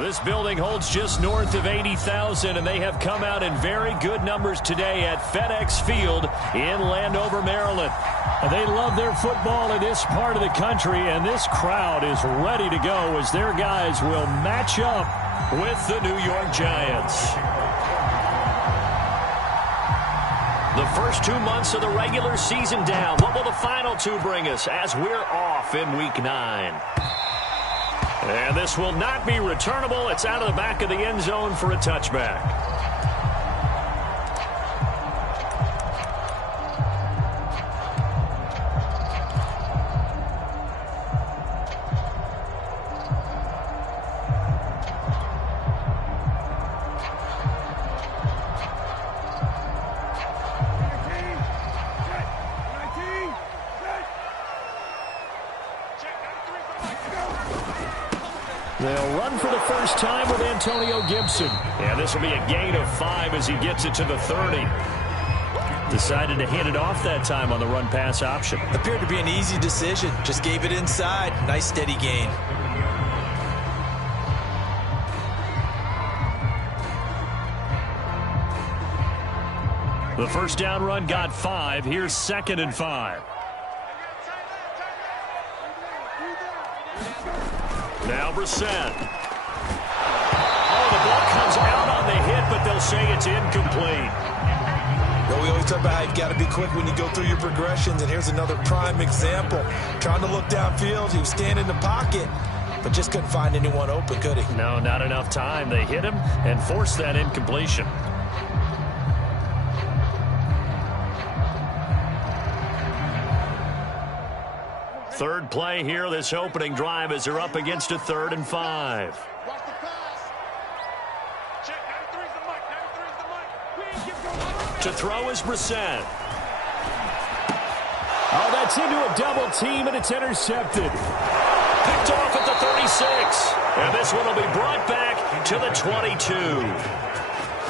Well, this building holds just north of 80,000, and they have come out in very good numbers today at FedEx Field in Landover, Maryland. They love their football in this part of the country, and this crowd is ready to go as their guys will match up with the New York Giants. The first 2 months of the regular season down. What will the final two bring us as we're off in Week 9? And this will not be returnable. It's out of the back of the end zone for a touchback. They'll run for the first time with Antonio Gibson. And this will be a gain of 5 as he gets it to the 30. Decided to hand it off that time on the run-pass option. Appeared to be an easy decision. Just gave it inside. Nice steady gain. The first down run got 5. Here's 2nd and 5. Now Brissett. Oh, the ball comes out on the hit, but they'll say it's incomplete. Well, we always talk about how you've got to be quick when you go through your progressions, and here's another prime example. Trying to look downfield, he was standing in the pocket, but just couldn't find anyone open, could he? No, not enough time. They hit him and forced that incompletion. Third play here, this opening drive as they're up against a 3rd and 5. To throw is Brissett. Oh, that's into a double team, and it's intercepted. Picked off at the 36. And this one will be brought back to the 22.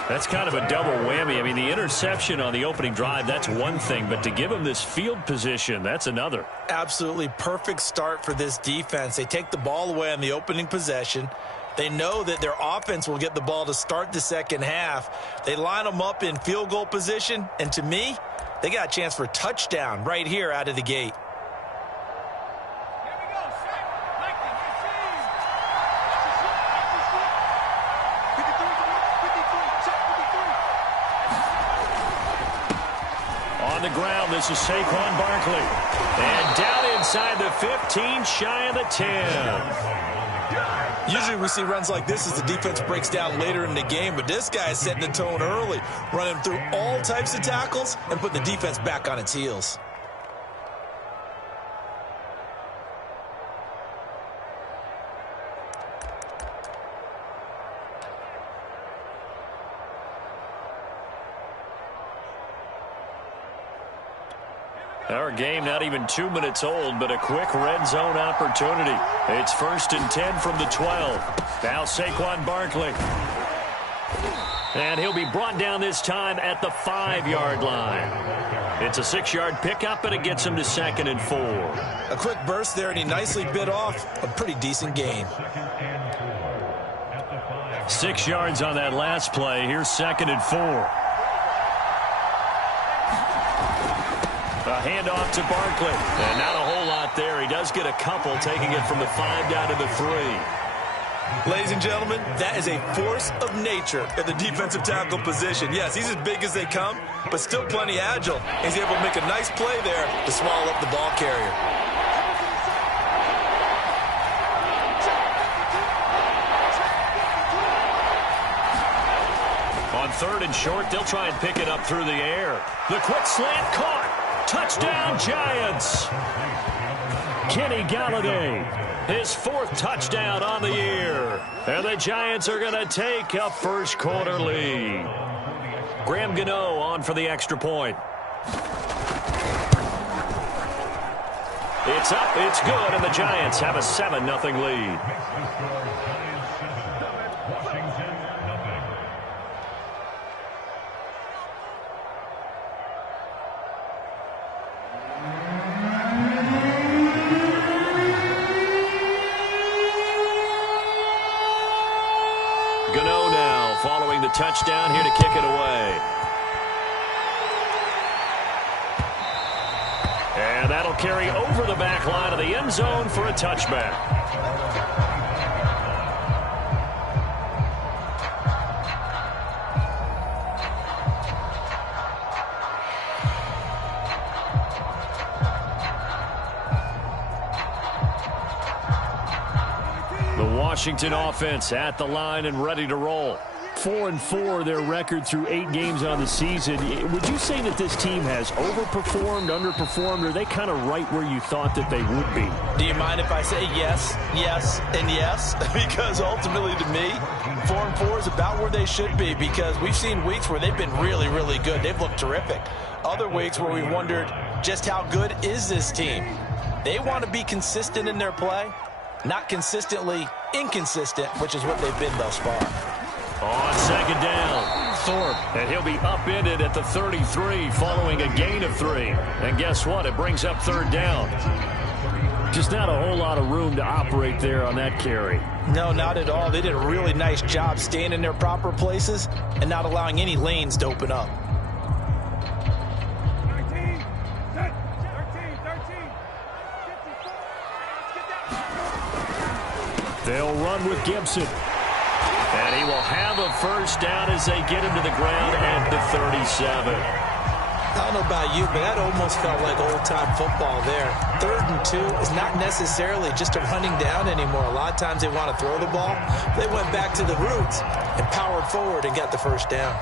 That's kind of a double whammy. I mean, the interception on the opening drive, that's one thing. But to give him this field position, that's another. Absolutely perfect start for this defense. They take the ball away on the opening possession. They know that their offense will get the ball to start the second half. They line them up in field goal position. And to me, they got a chance for a touchdown right here out of the gate. On the ground, this is Saquon Barkley. And down inside the 15, shy of the 10. Usually we see runs like this as the defense breaks down later in the game, but this guy is setting the tone early, running through all types of tackles and putting the defense back on its heels. Our game not even 2 minutes old, but a quick red zone opportunity. It's 1st and 10 from the 12. Now Saquon Barkley. And he'll be brought down this time at the 5-yard line. It's a 6-yard pickup, and it gets him to 2nd and 4. A quick burst there, and he nicely bit off a pretty decent gain. 6 yards on that last play. Here's 2nd and 4. A handoff to Barkley. And not a whole lot there. He does get a couple, taking it from the 5 down to the 3. Ladies and gentlemen, that is a force of nature at the defensive tackle position. Yes, he's as big as they come, but still plenty agile. He's able to make a nice play there to swallow up the ball carrier. On 3rd and short, they'll try and pick it up through the air. The quick slant caught. Touchdown, Giants. Kenny Galladay, his 4th touchdown on the year. And the Giants are going to take a first quarter lead. Graham Gano on for the extra point. It's up, it's good, and the Giants have a 7-0 lead. touchdown here to kick it away. And that'll carry over the back line of the end zone for a touchback. The Washington offense at the line and ready to roll. 4-4 their record through 8 games on the season. Would you say that this team has overperformed, underperformed, or are they kind of right where you thought that they would be? Do you mind if I say yes, yes, and yes? Because ultimately to me, 4-4 is about where they should be, because we've seen weeks where they've been really, really good. They've looked terrific. Other weeks where we wondered just how good is this team. They want to be consistent in their play, not consistently inconsistent, which is what they've been thus far. On second down, Thorpe, and he'll be upended at the 33 following a gain of 3. And guess what? It brings up third down. Just not a whole lot of room to operate there on that carry. No, not at all. They did a really nice job staying in their proper places and not allowing any lanes to open up. 13, 13, 54. They'll run with Gibson. And he will have a first down as they get him to the ground at the 37. I don't know about you, but that almost felt like old-time football there. 3rd and 2 is not necessarily just a running down anymore. A lot of times they want to throw the ball. They went back to the roots and powered forward and got the first down.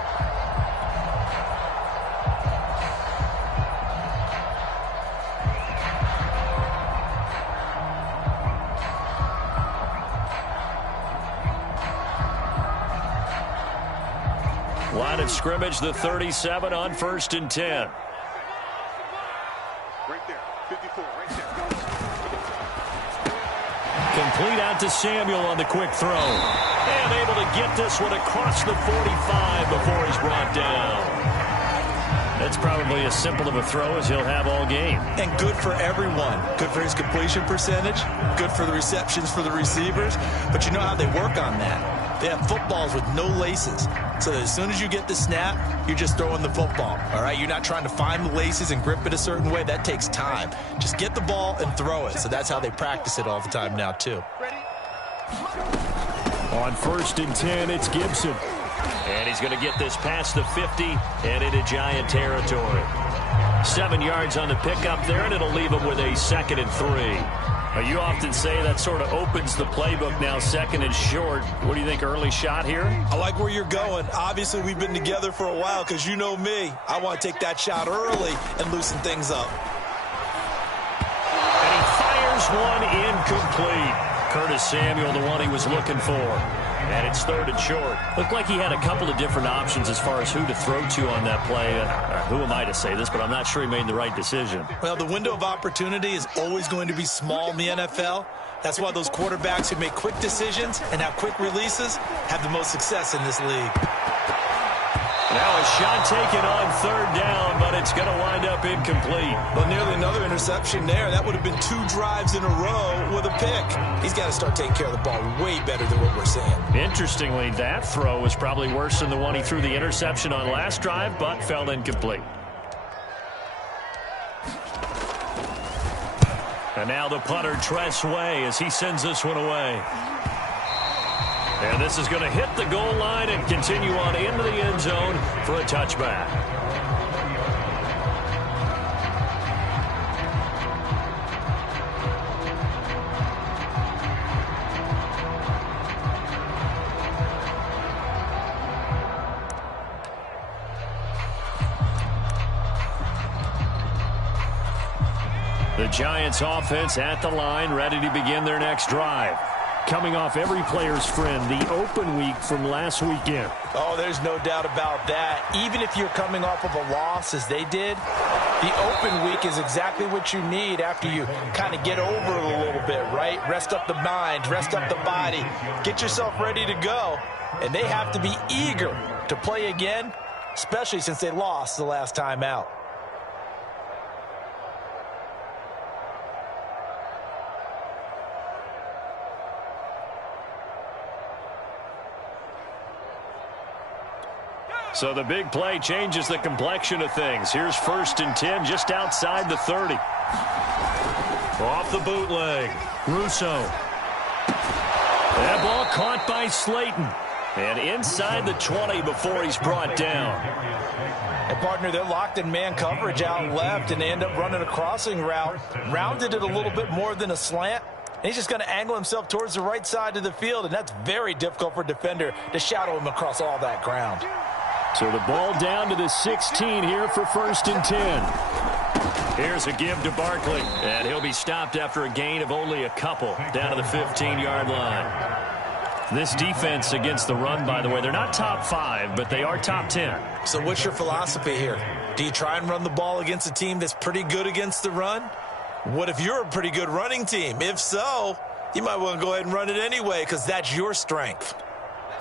Line of scrimmage, the 37 on 1st and 10. Right there, 54, right there. Complete out to Samuel on the quick throw. And able to get this one across the 45 before he's brought down. That's probably as simple of a throw as he'll have all game. And good for everyone. Good for his completion percentage. Good for the receptions for the receivers. But you know how they work on that. They have footballs with no laces. So that as soon as you get the snap, you're just throwing the football. All right? You're not trying to find the laces and grip it a certain way. That takes time. Just get the ball and throw it. So that's how they practice it all the time now, too. On 1st and 10, it's Gibson. And he's going to get this past the 50 and into Giant territory. 7 yards on the pickup there, and it'll leave him with a 2nd and 3. You often say that sort of opens the playbook now, 2nd and short. What do you think, early shot here? I like where you're going. Obviously, we've been together for a while because you know me. I want to take that shot early and loosen things up. And he fires one incomplete. Curtis Samuel, the one he was looking for. And it's 3rd and short. Looked like he had a couple of different options as far as who to throw to on that play. Who am I to say this, but I'm not sure he made the right decision. Well, the window of opportunity is always going to be small in the NFL. That's why those quarterbacks who make quick decisions and have quick releases have the most success in this league. Now a shot taken on 3rd down, but it's going to wind up incomplete. Well, nearly another interception there. That would have been 2 drives in a row with a pick. He's got to start taking care of the ball way better than what we're seeing. Interestingly, that throw was probably worse than the one he threw the interception on last drive, but fell incomplete. And now the punter, Tress Way, as he sends this one away. And this is going to hit the goal line and continue on into the end zone for a touchback. The Giants offense at the line, ready to begin their next drive. Coming off every player's friend, the open week from last weekend. Oh, there's no doubt about that. Even if you're coming off of a loss as they did, the open week is exactly what you need after you kind of get over it a little bit, right? Rest up the mind, rest up the body, get yourself ready to go. And they have to be eager to play again, especially since they lost the last time out. So the big play changes the complexion of things. Here's 1st and 10 just outside the 30. Off the bootleg. Russo. That ball caught by Slayton. And inside the 20 before he's brought down. And partner, they're locked in man coverage out left, and they end up running a crossing route. Rounded it a little bit more than a slant. And he's just going to angle himself towards the right side of the field, and that's very difficult for a defender to shadow him across all that ground. So the ball down to the 16 here for 1st and 10. Here's a give to Barkley. And he'll be stopped after a gain of only a couple down to the 15-yard line. This defense against the run, by the way, they're not top 5, but they are top 10. So what's your philosophy here? Do you try and run the ball against a team that's pretty good against the run? What if you're a pretty good running team? If so, you might want to go ahead and run it anyway because that's your strength.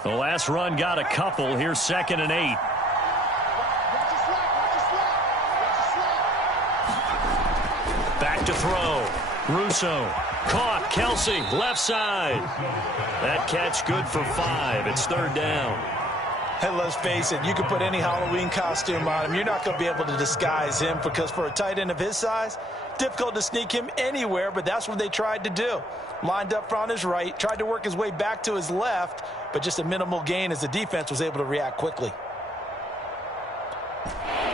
The last run got a couple. Here's 2nd and 8. Back to throw. Russo. Caught. Kelsey, left side. That catch good for 5. It's 3rd down. Hey, let's face it, you can put any Halloween costume on him. You're not going to be able to disguise him because for a tight end of his size, difficult to sneak him anywhere, but that's what they tried to do. Lined up on his right, tried to work his way back to his left, but just a minimal gain as the defense was able to react quickly.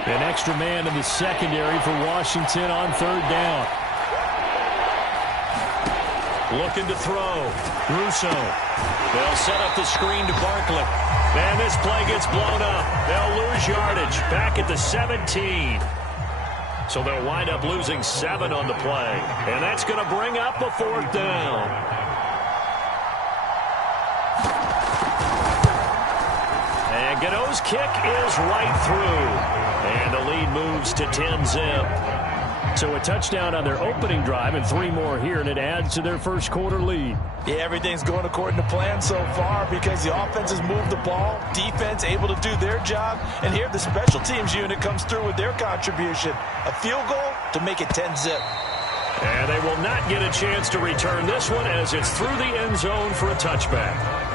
An extra man in the secondary for Washington on 3rd down. Looking to throw. Russo. They'll set up the screen to Barkley. And this play gets blown up. They'll lose yardage back at the 17. So they'll wind up losing 7 on the play. And that's going to bring up a 4th down. And Gano's kick is right through. And the lead moves to 10-zip. So a touchdown on their opening drive and 3 more here, and it adds to their first quarter lead. Yeah, everything's going according to plan so far because the offense has moved the ball, defense able to do their job, and here the special teams unit comes through with their contribution. A field goal to make it 10-zip. And they will not get a chance to return this one as it's through the end zone for a touchback.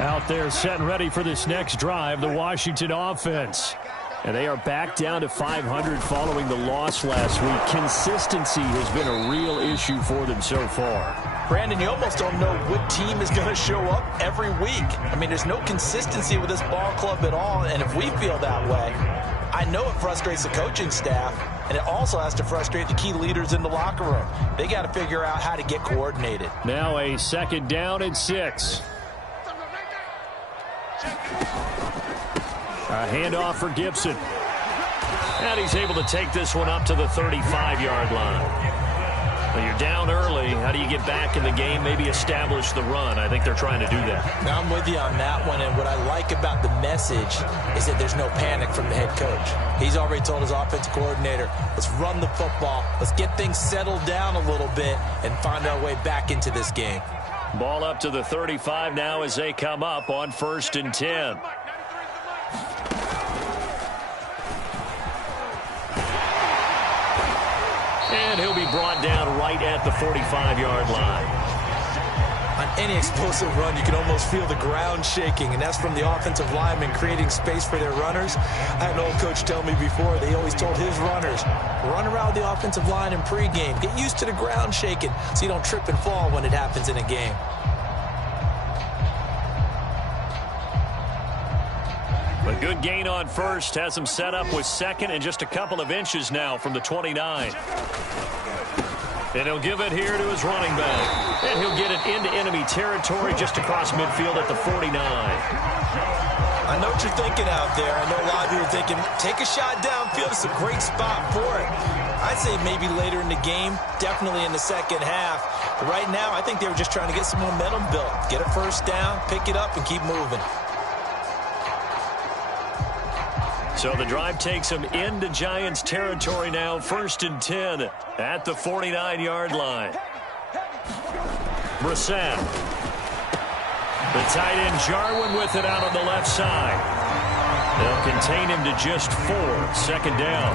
Out there set and ready for this next drive, the Washington offense. And they are back down to 500 following the loss last week. Consistency has been a real issue for them so far. Brandon, you almost don't know what team is going to show up every week. I mean, there's no consistency with this ball club at all, and if we feel that way, I know it frustrates the coaching staff, and it also has to frustrate the key leaders in the locker room. They got to figure out how to get coordinated. Now a 2nd down and 6. A handoff for Gibson. And he's able to take this one up to the 35-yard line. Well, you're down early. How do you get back in the game, maybe establish the run? I think they're trying to do that. Now, I'm with you on that one, and what I like about the message is that there's no panic from the head coach. He's already told his offensive coordinator, let's run the football, let's get things settled down a little bit and find our way back into this game. Ball up to the 35 now as they come up on 1st and 10. And he'll be brought down right at the 45-yard line. On any explosive run, you can almost feel the ground shaking, and that's from the offensive linemen creating space for their runners. I had an old coach tell me before, they always told his runners, run around the offensive line in pregame. Get used to the ground shaking so you don't trip and fall when it happens in a game. A good gain on 1st has him set up with 2nd and just a couple of inches now from the 29. And he'll give it here to his running back. And he'll get it into enemy territory just across midfield at the 49. I know what you're thinking out there. I know a lot of you are thinking, take a shot downfield. It's a great spot for it. I'd say maybe later in the game, definitely in the second half. But right now, I think they were just trying to get some momentum built. Get a 1st down, pick it up, and keep moving. So the drive takes him into Giants territory now. 1st and 10 at the 49-yard line. Brissett. The tight end Jarwin with it out on the left side. They'll contain him to just 4. 2nd down.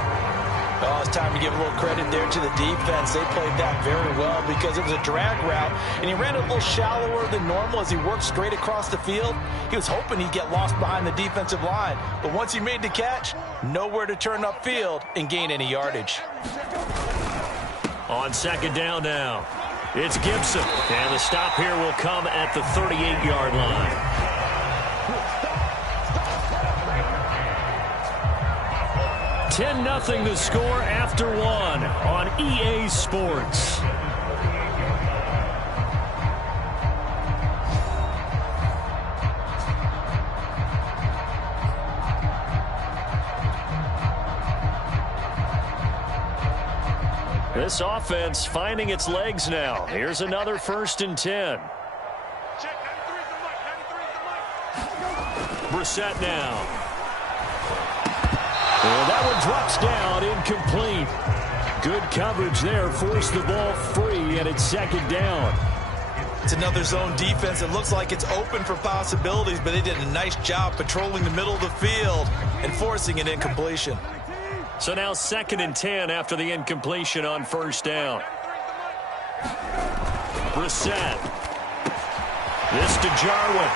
Oh, it's time to give a little credit there to the defense. They played that very well because it was a drag route, and he ran it a little shallower than normal as he worked straight across the field. He was hoping he'd get lost behind the defensive line, but once he made the catch, nowhere to turn upfield and gain any yardage. On second down now, it's Gibson, and the stop here will come at the 38-yard line. 10-0 the score after one on EA Sports. This offense finding its legs now. Here's another 1st and 10. Brissett now. And that one drops down, incomplete. Good coverage there, forced the ball free, and it's second down. It's another zone defense. It looks like it's open for possibilities, but they did a nice job patrolling the middle of the field and forcing an incompletion. So now 2nd and 10 after the incompletion on 1st down. Brissett. This to Jarwin.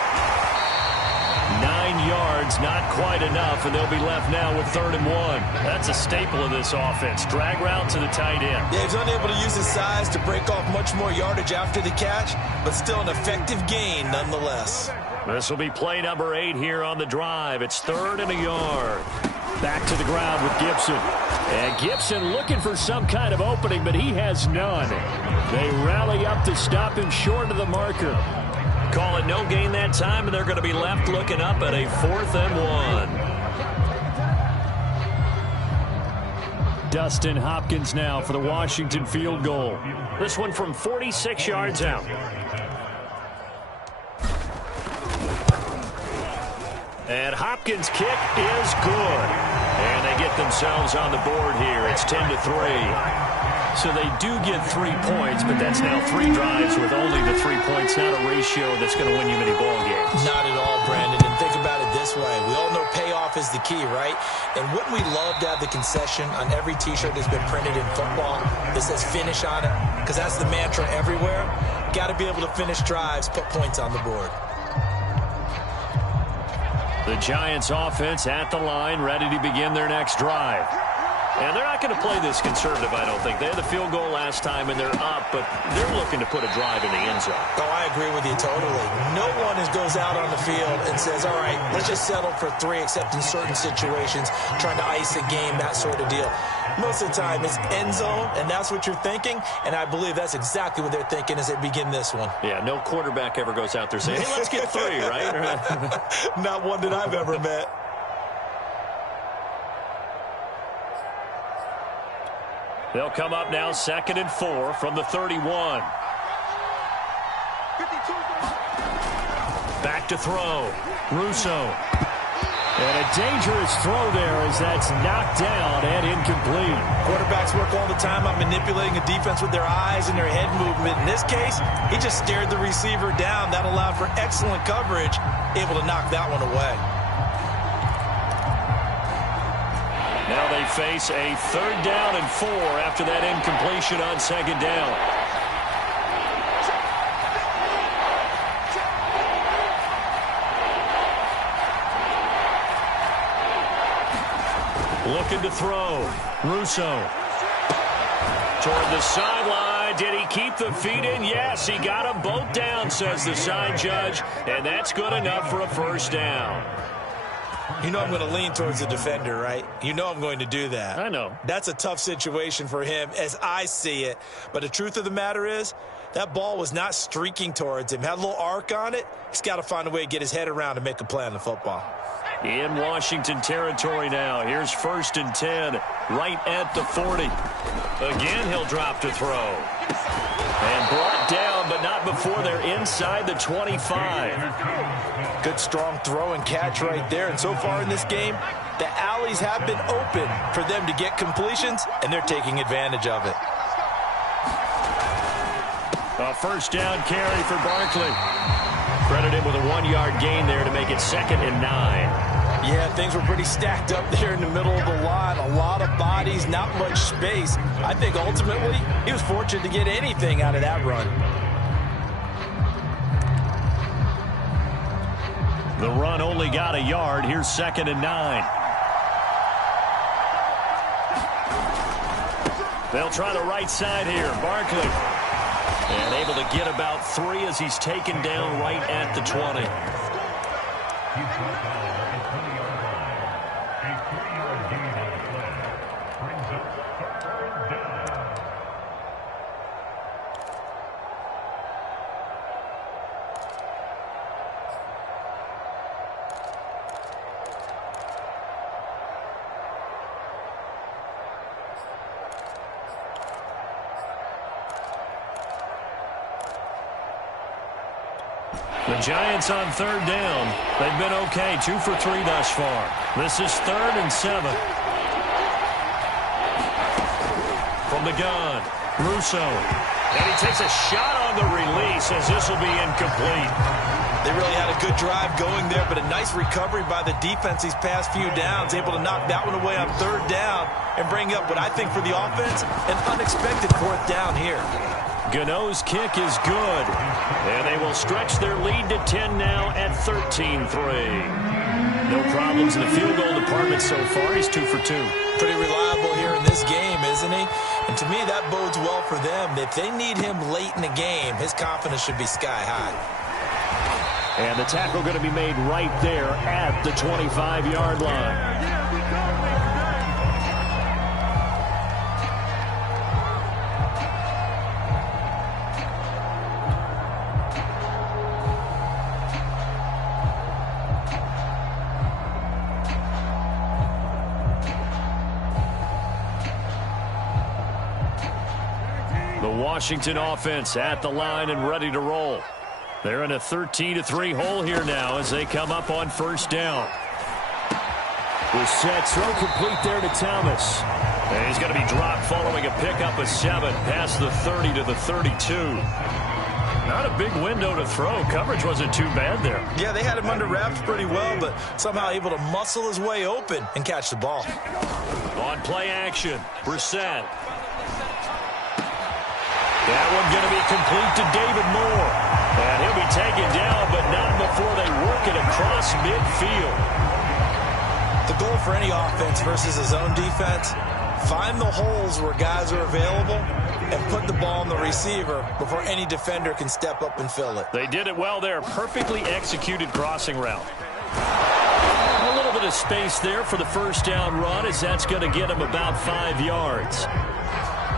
9 yards, not quite enough, and they'll be left now with 3rd and 1. That's a staple of this offense. Drag route to the tight end. Yeah, he's unable to use his size to break off much more yardage after the catch, but still an effective gain nonetheless. This will be play number 8 here on the drive. It's 3rd and a yard. Back to the ground with Gibson. And Gibson looking for some kind of opening, but he has none. They rally up to stop him short of the marker. Call it no gain that time, and they're going to be left looking up at a 4th and 1. Dustin Hopkins now for the Washington field goal. This one from 46 yards out. And Hopkins' kick is good. And they get themselves on the board here. It's 10-3. So they do get 3 points, but that's now 3 drives with only the 3 points. Not a ratio that's going to win you many ball games. Not at all, Brandon. And think about it this way. We all know payoff is the key, right? And wouldn't we love to have the concession on every T-shirt that's been printed in football that says finish on it? Because that's the mantra everywhere. Got to be able to finish drives, put points on the board. The Giants offense at the line, ready to begin their next drive. And they're not going to play this conservative, I don't think. They had the field goal last time, and they're up, but they're looking to put a drive in the end zone. Oh, I agree with you totally. No one goes out on the field and says, all right, let's just settle for 3, except in certain situations, trying to ice a game, that sort of deal. Most of the time, it's end zone, and that's what you're thinking, and I believe that's exactly what they're thinking as they begin this one. Yeah, no quarterback ever goes out there saying, hey, let's get 3, right? Not one that I've ever met. They'll come up now 2nd and 4 from the 31. Back to throw. Russo. And a dangerous throw there as that's knocked down and incomplete. Quarterbacks work all the time on manipulating a defense with their eyes and their head movement. In this case, he just stared the receiver down. That allowed for excellent coverage, able to knock that one away. Now they face a 3rd down and 4 after that incompletion on 2nd down. Looking to throw. Russo. Toward the sideline. Did he keep the feet in? Yes, he got them both down, says the side judge. And that's good enough for a 1st down. You know I'm going to lean towards the defender, right? You know I'm going to do that. I know. That's a tough situation for him as I see it. But the truth of the matter is, that ball was not streaking towards him. Had a little arc on it. He's got to find a way to get his head around and make a play on the football. In Washington territory now. Here's 1st and 10, right at the 40. Again, he'll drop to throw. And brought down, but not before they're inside the 25. Good strong throw and catch right there. And so far in this game, the alleys have been open for them to get completions, and they're taking advantage of it. A 1st down carry for Barkley. Credited with a 1-yard gain there to make it 2nd and 9. Yeah, things were pretty stacked up there in the middle of the line. A lot of bodies, not much space. I think ultimately he was fortunate to get anything out of that run. The run only got a yard. Here's 2nd and 9. They'll try the right side here. Barkley. And able to get about 3 as he's taken down right at the 20. The Giants on 3rd down. They've been okay, 2 for 3 thus far. This is 3rd and 7. From the gun, Russo. And he takes a shot on the release as this will be incomplete. They really had a good drive going there, but a nice recovery by the defense these past few downs, able to knock that one away on 3rd down and bring up what I think for the offense, an unexpected 4th down here. Gano's kick is good. And they will stretch their lead to 10 now at 13-3. No problems in the field goal department so far. He's 2 for 2. Pretty reliable here in this game, isn't he? And to me, that bodes well for them. If they need him late in the game, his confidence should be sky high. And the tackle going to be made right there at the 25-yard line. Washington offense at the line and ready to roll. They're in a 13-3 hole here now as they come up on 1st down. Brissett throw complete there to Thomas. And he's going to be dropped following a pickup of 7 past the 30 to the 32. Not a big window to throw. Coverage wasn't too bad there. Yeah, they had him under wraps pretty well, but somehow able to muscle his way open and catch the ball. On play action, Brissett. That one going to be complete to David Moore. And he'll be taken down, but not before they work it across midfield. The goal for any offense versus his own defense, find the holes where guys are available and put the ball on the receiver before any defender can step up and fill it. They did it well there. Perfectly executed crossing route. A little bit of space there for the 1st down run as that's going to get him about 5 yards.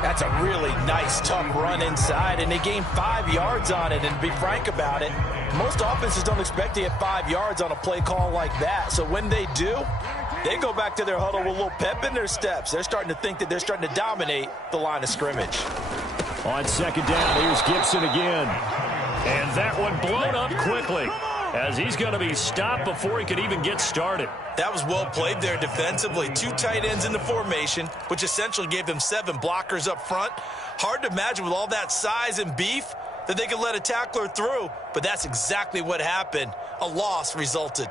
That's a really nice, tough run inside, and they gained 5 yards on it. And to be frank about it, most offenses don't expect to get 5 yards on a play call like that. So when they do, they go back to their huddle with a little pep in their steps. They're starting to think that they're starting to dominate the line of scrimmage. On 2nd down, here's Gibson again. And that one blown up quickly as he's going to be stopped before he could even get started. That was well played there defensively. 2 tight ends in the formation, which essentially gave them 7 blockers up front. Hard to imagine with all that size and beef that they could let a tackler through, but that's exactly what happened. A loss resulted.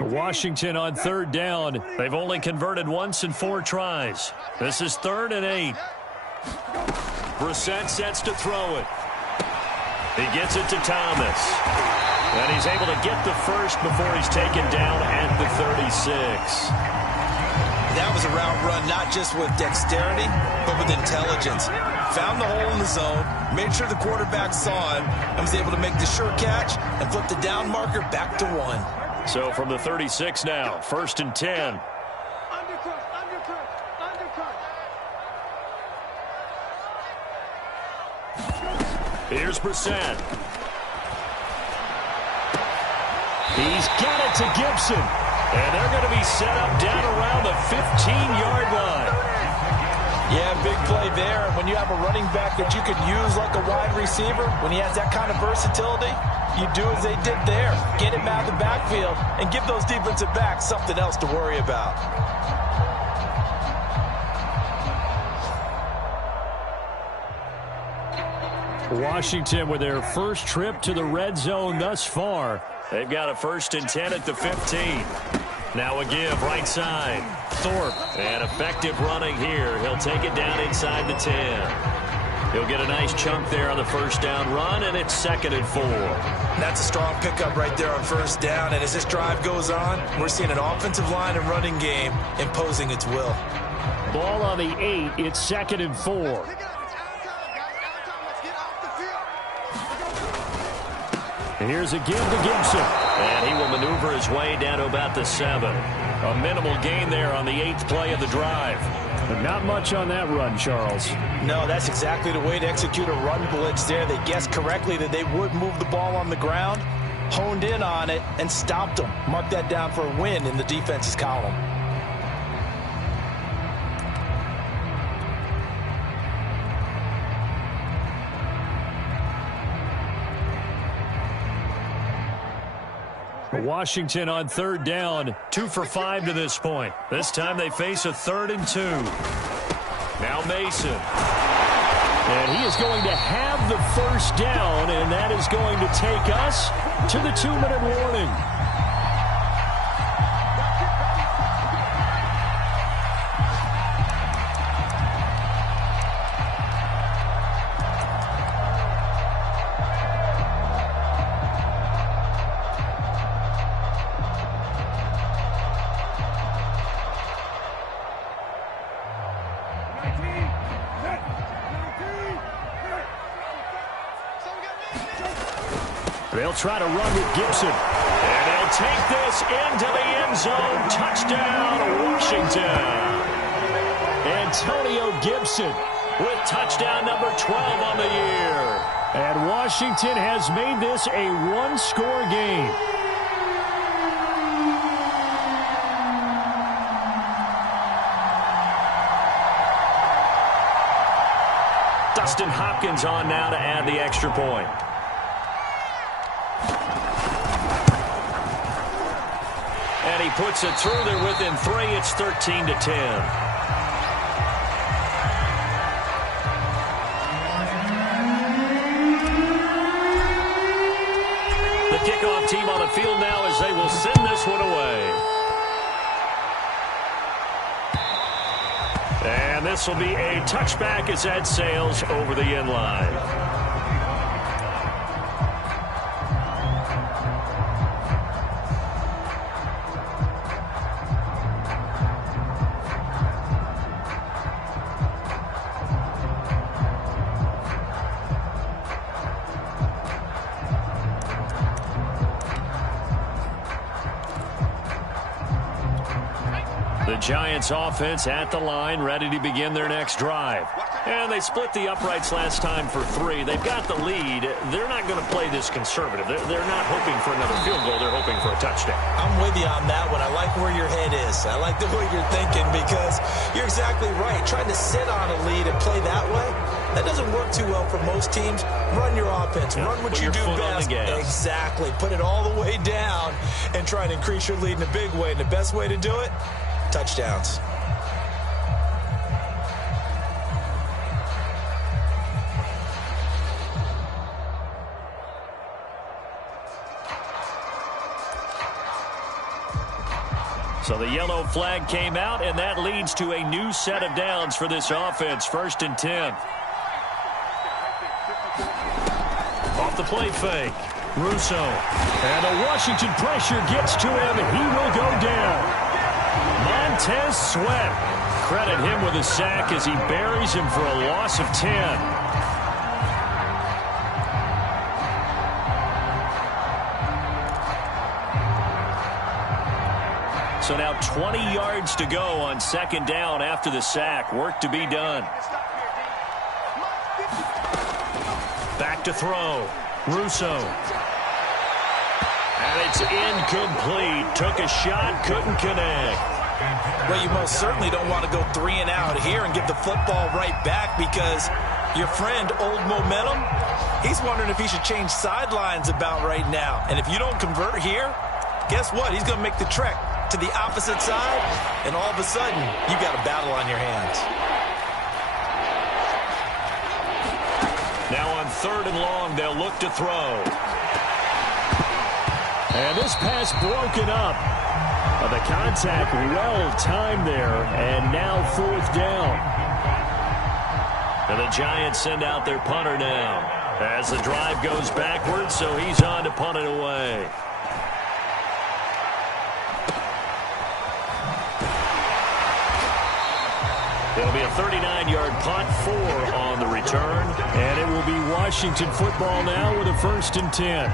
Washington on 3rd down. They've only converted once in 4 tries. This is 3rd and 8. Brissett sets to throw it. He gets it to Thomas. And he's able to get the first before he's taken down at the 36. That was a route run not just with dexterity, but with intelligence. Found the hole in the zone, made sure the quarterback saw him, and was able to make the sure catch and flip the down marker back to 1. So from the 36 now, 1st and 10. Here's Brissett. He's got it to Gibson. And they're going to be set up down around the 15-yard line. Yeah, big play there. And when you have a running back that you could use like a wide receiver, when he has that kind of versatility, you do as they did there. Get him out of the backfield and give those defensive backs something else to worry about. Washington with their first trip to the red zone thus far. They've got a 1st and 10 at the 15. Now a give right side. Thorpe. And effective running here. He'll take it down inside the 10. He'll get a nice chunk there on the first down run, and it's 2nd and 4. That's a strong pickup right there on first down. And as this drive goes on, we're seeing an offensive line and running game imposing its will. Ball on the 8. It's 2nd and 4. Here's a give to Gibson. And he will maneuver his way down to about the 7. A minimal gain there on the 8th play of the drive. But not much on that run, Charles. No, that's exactly the way to execute a run blitz there. They guessed correctly that they would move the ball on the ground, honed in on it, and stopped them. Mark that down for a win in the defense's column. Washington on 3rd down, 2 for 5 to this point. This time they face a 3rd and 2. Now Mason. And he is going to have the first down, and that is going to take us to the 2-minute warning. They'll try to run with Gibson. And he'll take this into the end zone. Touchdown, Washington. Antonio Gibson With touchdown number 12 on the year. And Washington has made this a one-score game. Dustin Hopkins on now to add the extra point. And he puts it through there within 3. It's 13-10. The kickoff team on the field now as they will send this one away. And this will be a touchback as that sails over the end line. The Giants offense at the line, ready to begin their next drive. And they split the uprights last time for 3. They've got the lead. They're not going to play this conservative. They're not hoping for another field goal. They're hoping for a touchdown. I'm with you on that one. I like where your head is. I like the way you're thinking because you're exactly right. Trying to sit on a lead and play that way, that doesn't work too well for most teams. Run your offense. Run what you do best. Exactly. Put it all the way down and try and increase your lead in a big way. And the best way to do it, touchdowns. So the yellow flag came out, and that leads to a new set of downs for this offense. 1st and 10. Off the play fake. Russo. And the Washington pressure gets to him. He will go down. Montez Sweat. Credit him with a sack as he buries him for a loss of 10. So now 20 yards to go on 2nd down after the sack. Work to be done. Back to throw. Russo. And it's incomplete. Took a shot, couldn't connect. Well, you most certainly don't want to go 3 and out here and give the football right back, because your friend, Old Momentum, he's wondering if he should change sidelines about right now. And if you don't convert here, guess what? He's going to make the trek to the opposite side, and all of a sudden, you got a battle on your hands. Now on 3rd and long, they'll look to throw. And this pass broken up. The contact well timed there, and now 4th down. And the Giants send out their punter now as the drive goes backwards, so he's on to punt it away. It'll be a 39-yard punt, 4 on the return. And it will be Washington football now with a 1st and 10.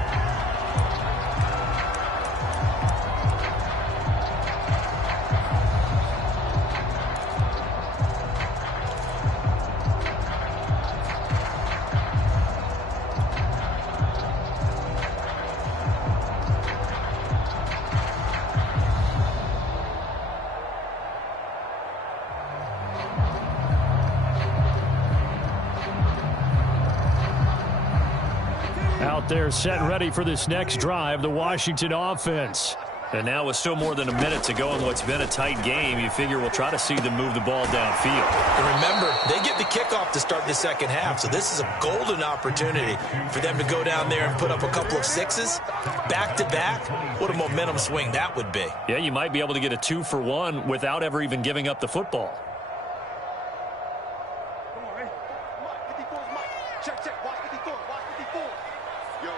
Out there set and ready for this next drive, the Washington offense. And now with still more than a minute to go in what's been a tight game, you figure we'll try to see them move the ball downfield. And remember, they get the kickoff to start the second half, so this is a golden opportunity for them to go down there and put up a couple of 6s back-to-back. What a momentum swing that would be. Yeah, you might be able to get a 2-for-1 without ever even giving up the football. Come on, Ray. Come on, 54's Mike. Check, check. Watch 54. Watch 54. Yo.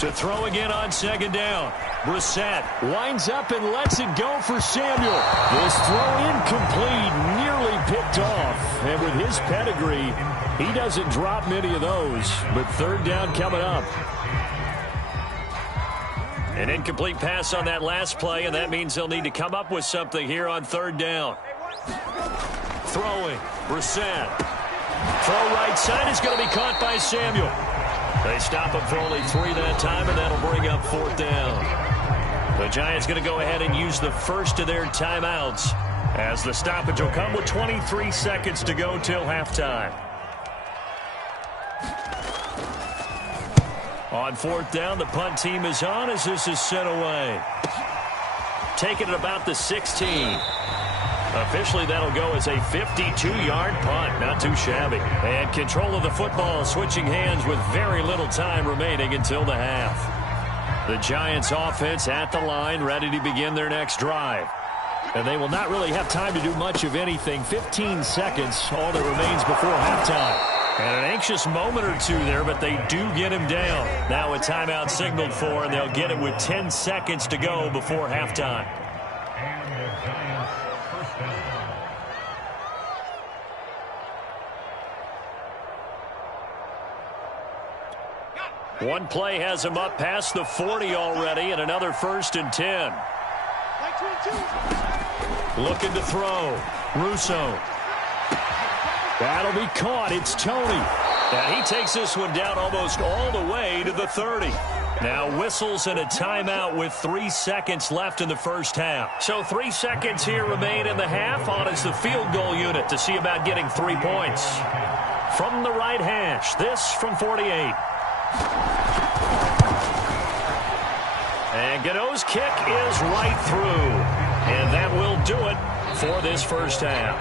To throw again on 2nd down. Brissett winds up and lets it go for Samuel. This throw incomplete, nearly picked off. And with his pedigree, he doesn't drop many of those. But 3rd down coming up. An incomplete pass on that last play, and that means they'll need to come up with something here on 3rd down. Throwing, Brissett. Throw right side is going to be caught by Samuel. They stop him for only 3 that time, and that'll bring up 4th down. The Giants going to go ahead and use the first of their timeouts, as the stoppage will come with 23 seconds to go till halftime. On 4th down, the punt team is on as this is sent away. Taking it about the 16. Officially, that'll go as a 52-yard punt. Not too shabby. And control of the football switching hands with very little time remaining until the half. The Giants offense at the line, ready to begin their next drive. And they will not really have time to do much of anything. 15 seconds, all that remains before halftime. And an anxious moment or two there, but they do get him down. Now a timeout signaled for, and they'll get it with 10 seconds to go before halftime. One play has him up past the 40 already, and another 1st and 10. Looking to throw. Russo. That'll be caught. It's Tony. And he takes this one down almost all the way to the 30. Now whistles and a timeout with 3 seconds left in the first half. So 3 seconds here remain in the half. On is the field goal unit to see about getting 3 points. From the right hash, this from 48. And Godot's kick is right through. And that will do it for this first half.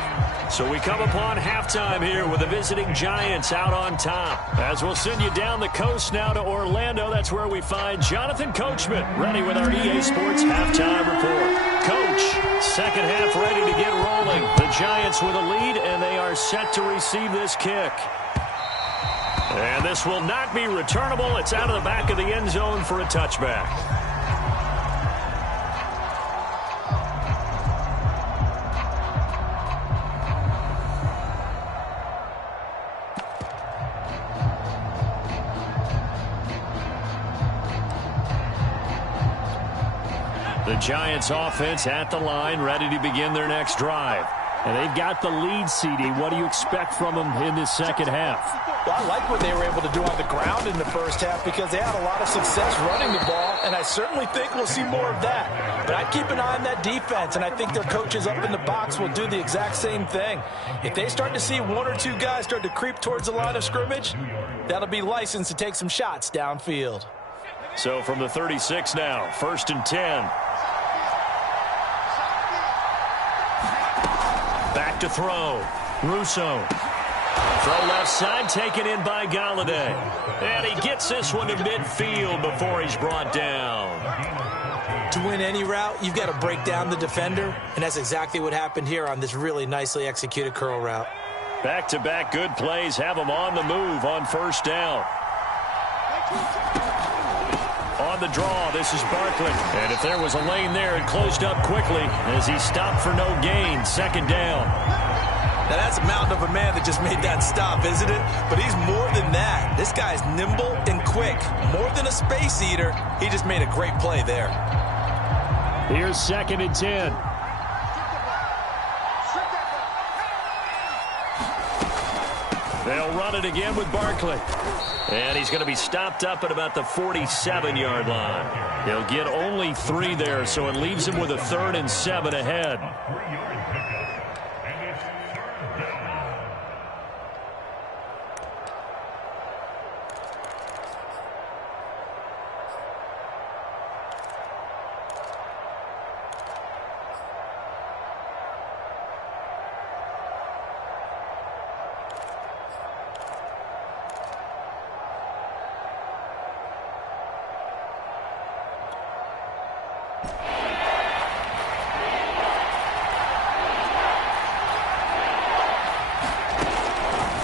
So we come upon halftime here with the visiting Giants out on top. As we'll send you down the coast now to Orlando, that's where we find Jonathan Coachman ready with our EA Sports halftime report. Coach, second half ready to get rolling. The Giants with a lead, and they are set to receive this kick. And this will not be returnable. It's out of the back of the end zone for a touchback. The Giants offense at the line, ready to begin their next drive. And they've got the lead, CD. What do you expect from them in this second half? Well, I like what they were able to do on the ground in the first half because they had a lot of success running the ball, and I certainly think we'll see more of that. But I'd keep an eye on that defense, and I think their coaches up in the box will do the exact same thing. If they start to see one or two guys start to creep towards the line of scrimmage, that'll be licensed to take some shots downfield. So from the 36 now, 1st and 10. Back to throw. Russo. Throw left side, taken in by Galladay. And he gets this one to midfield before he's brought down. To win any route, you've got to break down the defender, and that's exactly what happened here on this really nicely executed curl route. Back-to-back good plays have him on the move on 1st down. On the draw, this is Barkley. And if there was a lane there, it closed up quickly as he stopped for no gain. 2nd down. Now, that's a mountain of a man that just made that stop, isn't it? But he's more than that. This guy's nimble and quick. More than a space eater, he just made a great play there. Here's 2nd and 10. They'll run it again with Barkley. And he's going to be stopped up at about the 47-yard line. He'll get only 3 there, so it leaves him with a 3rd and 7 ahead.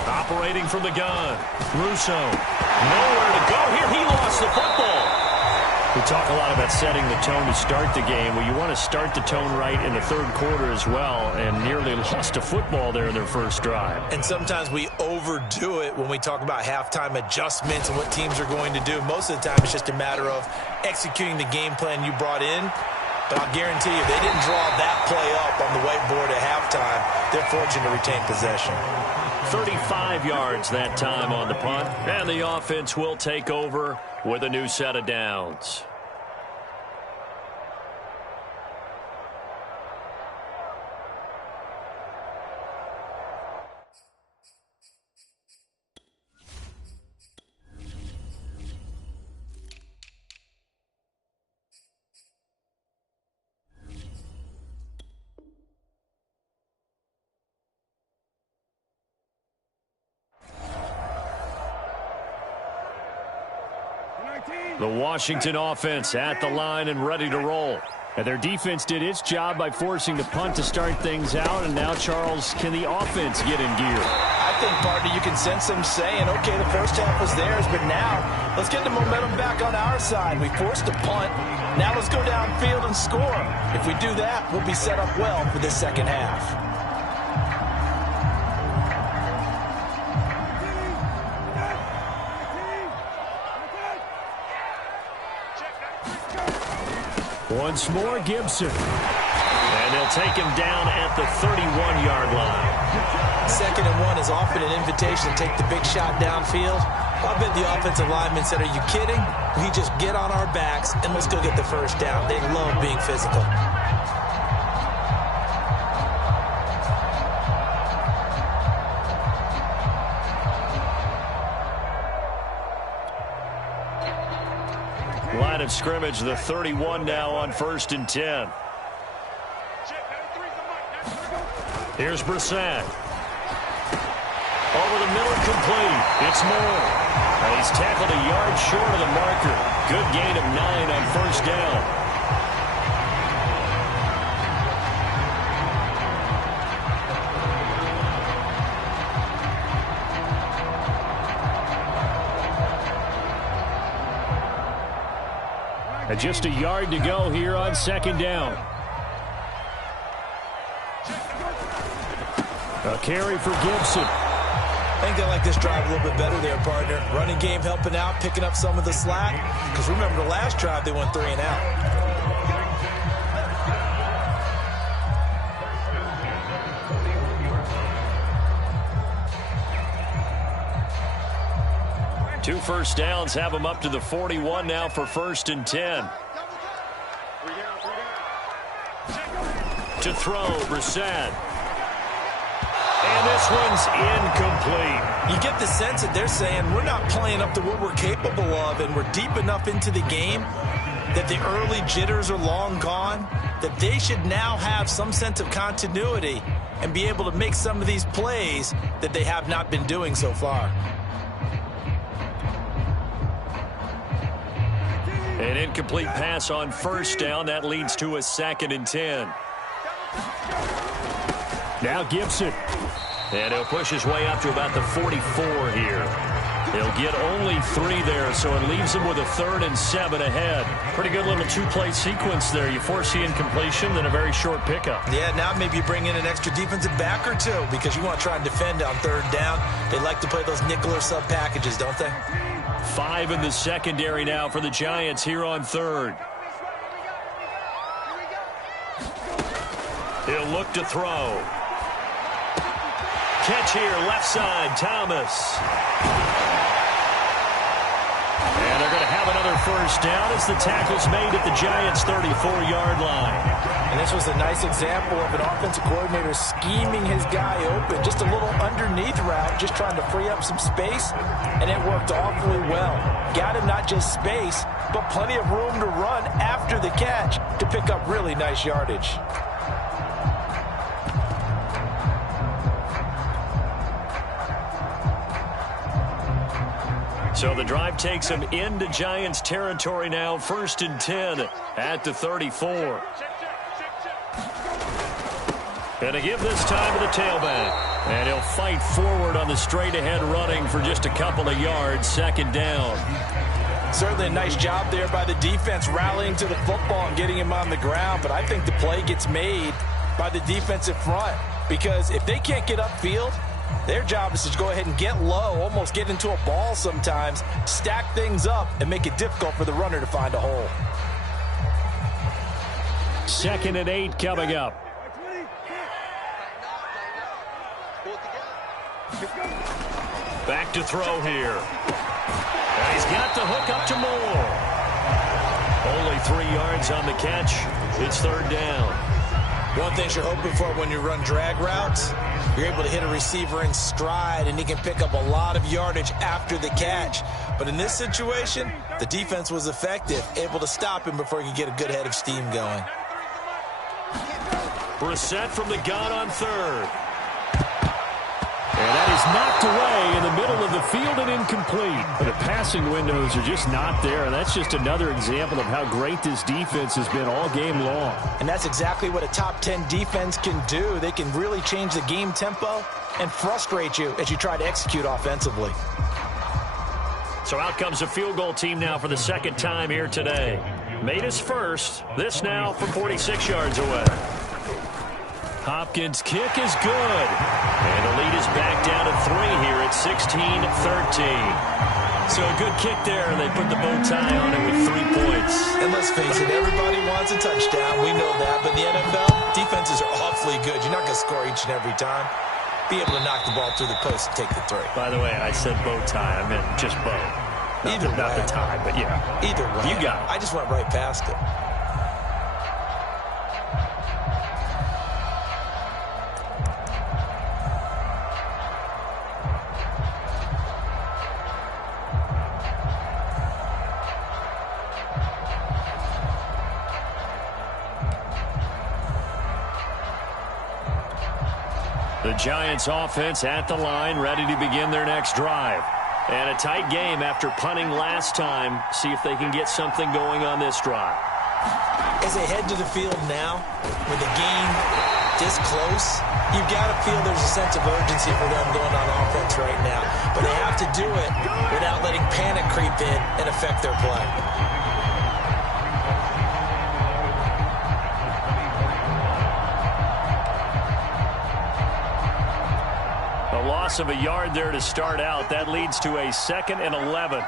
Operating from the gun. Russo. Nowhere to go here. He lost the football. We talk a lot about setting the tone to start the game. Well, you want to start the tone right in the 3rd quarter as well, and nearly lost a football there in their first drive. And sometimes we overdo it when we talk about halftime adjustments and what teams are going to do. Most of the time, it's just a matter of executing the game plan you brought in. But I'll guarantee you, if they didn't draw that play up on the whiteboard at halftime, they're fortunate to retain possession. 35 yards that time on the punt, and the offense will take over with a new set of downs. The Washington offense at the line and ready to roll. And their defense did its job by forcing the punt to start things out. And now, Charles, can the offense get in gear? I think, partner, you can sense them saying, okay, the first half was theirs, but now let's get the momentum back on our side. We forced a punt. Now let's go downfield and score. If we do that, we'll be set up well for this second half. Once more, Gibson. And they'll take him down at the 31-yard line. 2nd and 1 is often an invitation to take the big shot downfield. I bet the offensive linemen said, are you kidding? We just get on our backs and let's go get the first down. They love being physical. Line of scrimmage, the 31 now on 1st and 10. Here's Brissett. Over the middle, complete. It's Moore. And he's tackled a yard short of the marker. Good gain of 9 on 1st down. And just a yard to go here on 2nd down. A carry for Gibson. I think they like this drive a little bit better there, partner. Running game helping out, picking up some of the slack. Because remember, the last drive they went 3 and out. 2 first downs have him up to the 41 now for 1st and 10. To throw, Brissett. And this one's incomplete. You get the sense that they're saying we're not playing up to what we're capable of, and we're deep enough into the game that the early jitters are long gone, that they should now have some sense of continuity and be able to make some of these plays that they have not been doing so far. An incomplete pass on 1st down. That leads to a 2nd and 10. Now Gibson. And he'll push his way up to about the 44 here. He'll get only 3 there, so it leaves him with a 3rd and 7 ahead. Pretty good little 2-play sequence there. You force the incompletion, then a very short pickup. Yeah, now maybe you bring in an extra defensive back or 2 because you want to try and defend on 3rd down. They like to play those nickel or sub packages, don't they? 5 in the secondary now for the Giants here on 3rd. He'll look to throw. Catch here, left side, Thomas. And they're going to have another 1st down as the tackle's made at the Giants' 34-yard line. And this was a nice example of an offensive coordinator scheming his guy open. Just a little underneath route, just trying to free up some space, and it worked awfully well. Got him not just space, but plenty of room to run after the catch to pick up really nice yardage. So the drive takes him into Giants territory now, 1st and 10 at the 34. And to give this time to the tailback. And he'll fight forward on the straight-ahead running for just a couple of yards, 2nd down. Certainly a nice job there by the defense rallying to the football and getting him on the ground. But I think the play gets made by the defensive front because if they can't get upfield, their job is to go ahead and get low, almost get into a ball sometimes, stack things up, and make it difficult for the runner to find a hole. 2nd and 8 coming up. Back to throw here. And he's got the hook up to Moore. Only 3 yards on the catch. It's 3rd down. One thing you're hoping for when you run drag routes, you're able to hit a receiver in stride, and he can pick up a lot of yardage after the catch. But in this situation, the defense was effective, able to stop him before he could get a good head of steam going. Brissett from the gun on 3rd. And that is knocked away in the middle of the field and incomplete. The passing windows are just not there. That's just another example of how great this defense has been all game long. And that's exactly what a top 10 defense can do. They can really change the game tempo and frustrate you as you try to execute offensively. So out comes a field goal team now for the 2nd time here today. Made his first. This now from 46 yards away. Hopkins' kick is good. And the lead is back down to 3 here at 16-13. So a good kick there, and they put the bow tie on it with 3 points. And let's face it, everybody wants a touchdown. We know that. But in the NFL, defenses are awfully good. You're not going to score each and every time. Be able to knock the ball through the post and take the 3. By the way, I said bow tie. I meant just bow. Not the tie, but yeah. Either way. You got it. I just went right past it. The Giants offense at the line, ready to begin their next drive. And a tight game after punting last time. See if they can get something going on this drive. As they head to the field now, with the game this close, you've got to feel there's a sense of urgency for them going on offense right now. But they have to do it without letting panic creep in and affect their play. Loss of a yard there to start out. That leads to a 2nd and 11.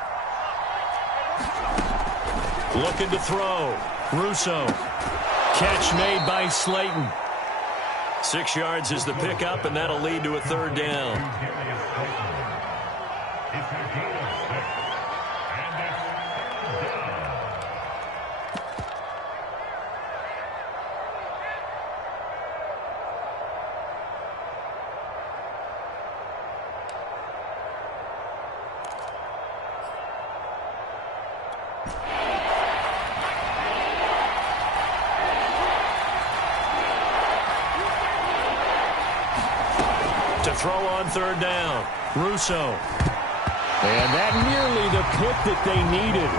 Looking to throw. Russo. Catch made by Slayton. 6 yards is the pickup, and that'll lead to a 3rd down. throw on third down. Russo. And that nearly the pick that they needed.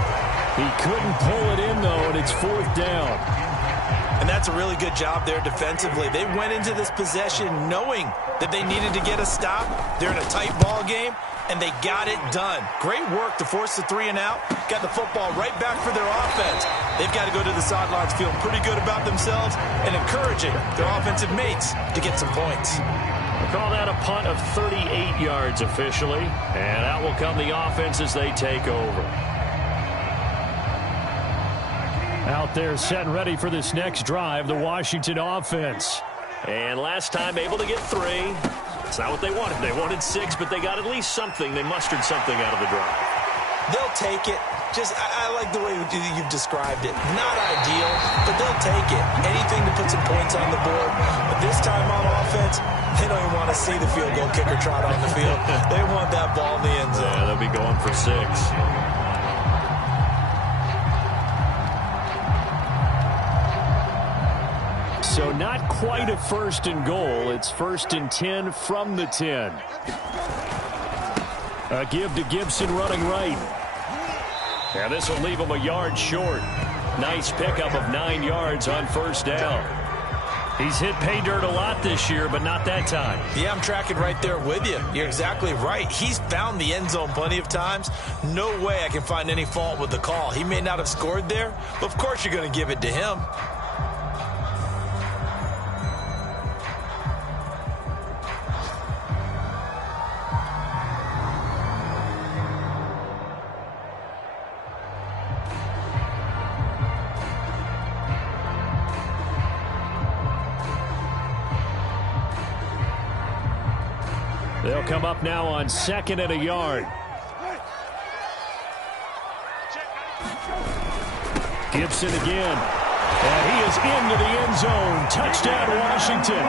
He couldn't pull it in, though, and it's fourth down. And that's a really good job there defensively. They went into this possession knowing that they needed to get a stop. They're in a tight ball game, and they got it done. Great work to force the 3 and out. Got the football right back for their offense. They've got to go to the sidelines feeling pretty good about themselves and encouraging their offensive mates to get some points. We'll call that a punt of 38 yards officially. And out will come the offense as they take over. Out there set and ready for this next drive, the Washington offense. And last time able to get 3. It's not what they wanted. They wanted 6, but they got at least something. They mustered something out of the drive. They'll take it. I like the way you've described it. Not ideal, but they'll take it. Anything to put some points on the board. But this time on offense, they don't even want to see the field goal kicker trot on the field. They want that ball in the end zone. Yeah, they'll be going for 6. So not quite a first and goal. It's first and 10 from the 10. A give to Gibson running right. And this will leave him a yard short. Nice pickup of 9 yards on first down. He's hit pay dirt a lot this year, but not that time. Yeah, I'm tracking right there with you. You're exactly right. He's found the end zone plenty of times. No way I can find any fault with the call. He may not have scored there, but of course you're going to give it to him. They'll come up now on 2nd and a yard. Gibson again. And he is into the end zone. Touchdown, Washington.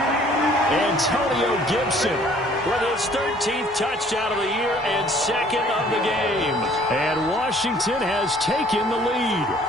Antonio Gibson with his 13th touchdown of the year and 2nd of the game. And Washington has taken the lead.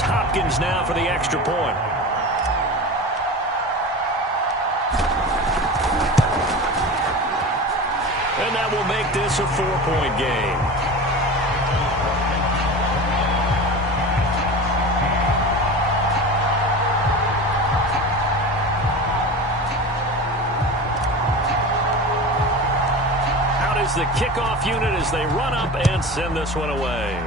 Hopkins now for the extra point. And that will make this a 4-point game. Out is the kickoff unit as they run up and send this one away.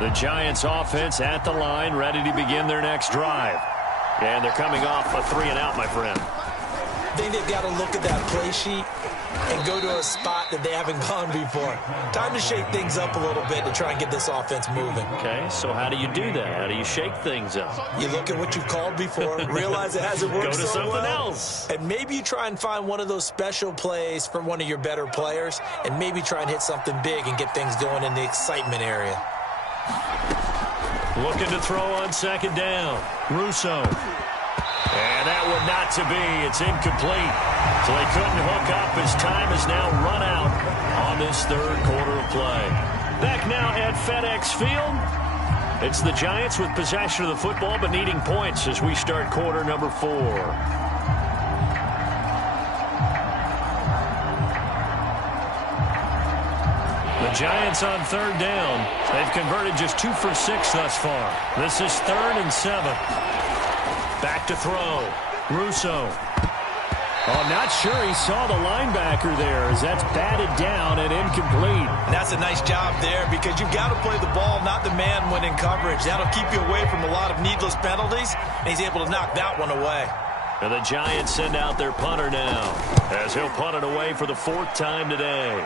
The Giants offense at the line, ready to begin their next drive. And they're coming off a 3 and out, my friend. I think they've got to look at that play sheet and go to a spot that they haven't gone before. Time to shake things up a little bit to try and get this offense moving. Okay, so how do you do that? How do you shake things up? You look at what you've called before, realize it hasn't worked go to so something well, else. and maybe you try and find one of those special plays from one of your better players, and maybe try and hit something big and get things going in the excitement area. Looking to throw on 2nd down. Russo. And that one not to be. It's incomplete. So they couldn't hook up as time has now run out on this 3rd quarter of play. Back now at FedEx Field. It's the Giants with possession of the football but needing points as we start quarter number 4. The Giants on 3rd down. They've converted just 2 for 6 thus far. This is 3rd and 7. Back to throw. Russo. Oh, not sure he saw the linebacker there as that's batted down and incomplete. And that's a nice job there because you've got to play the ball, not the man when in coverage. That'll keep you away from a lot of needless penalties, and he's able to knock that one away. And the Giants send out their punter now as he'll punt it away for the 4th time today.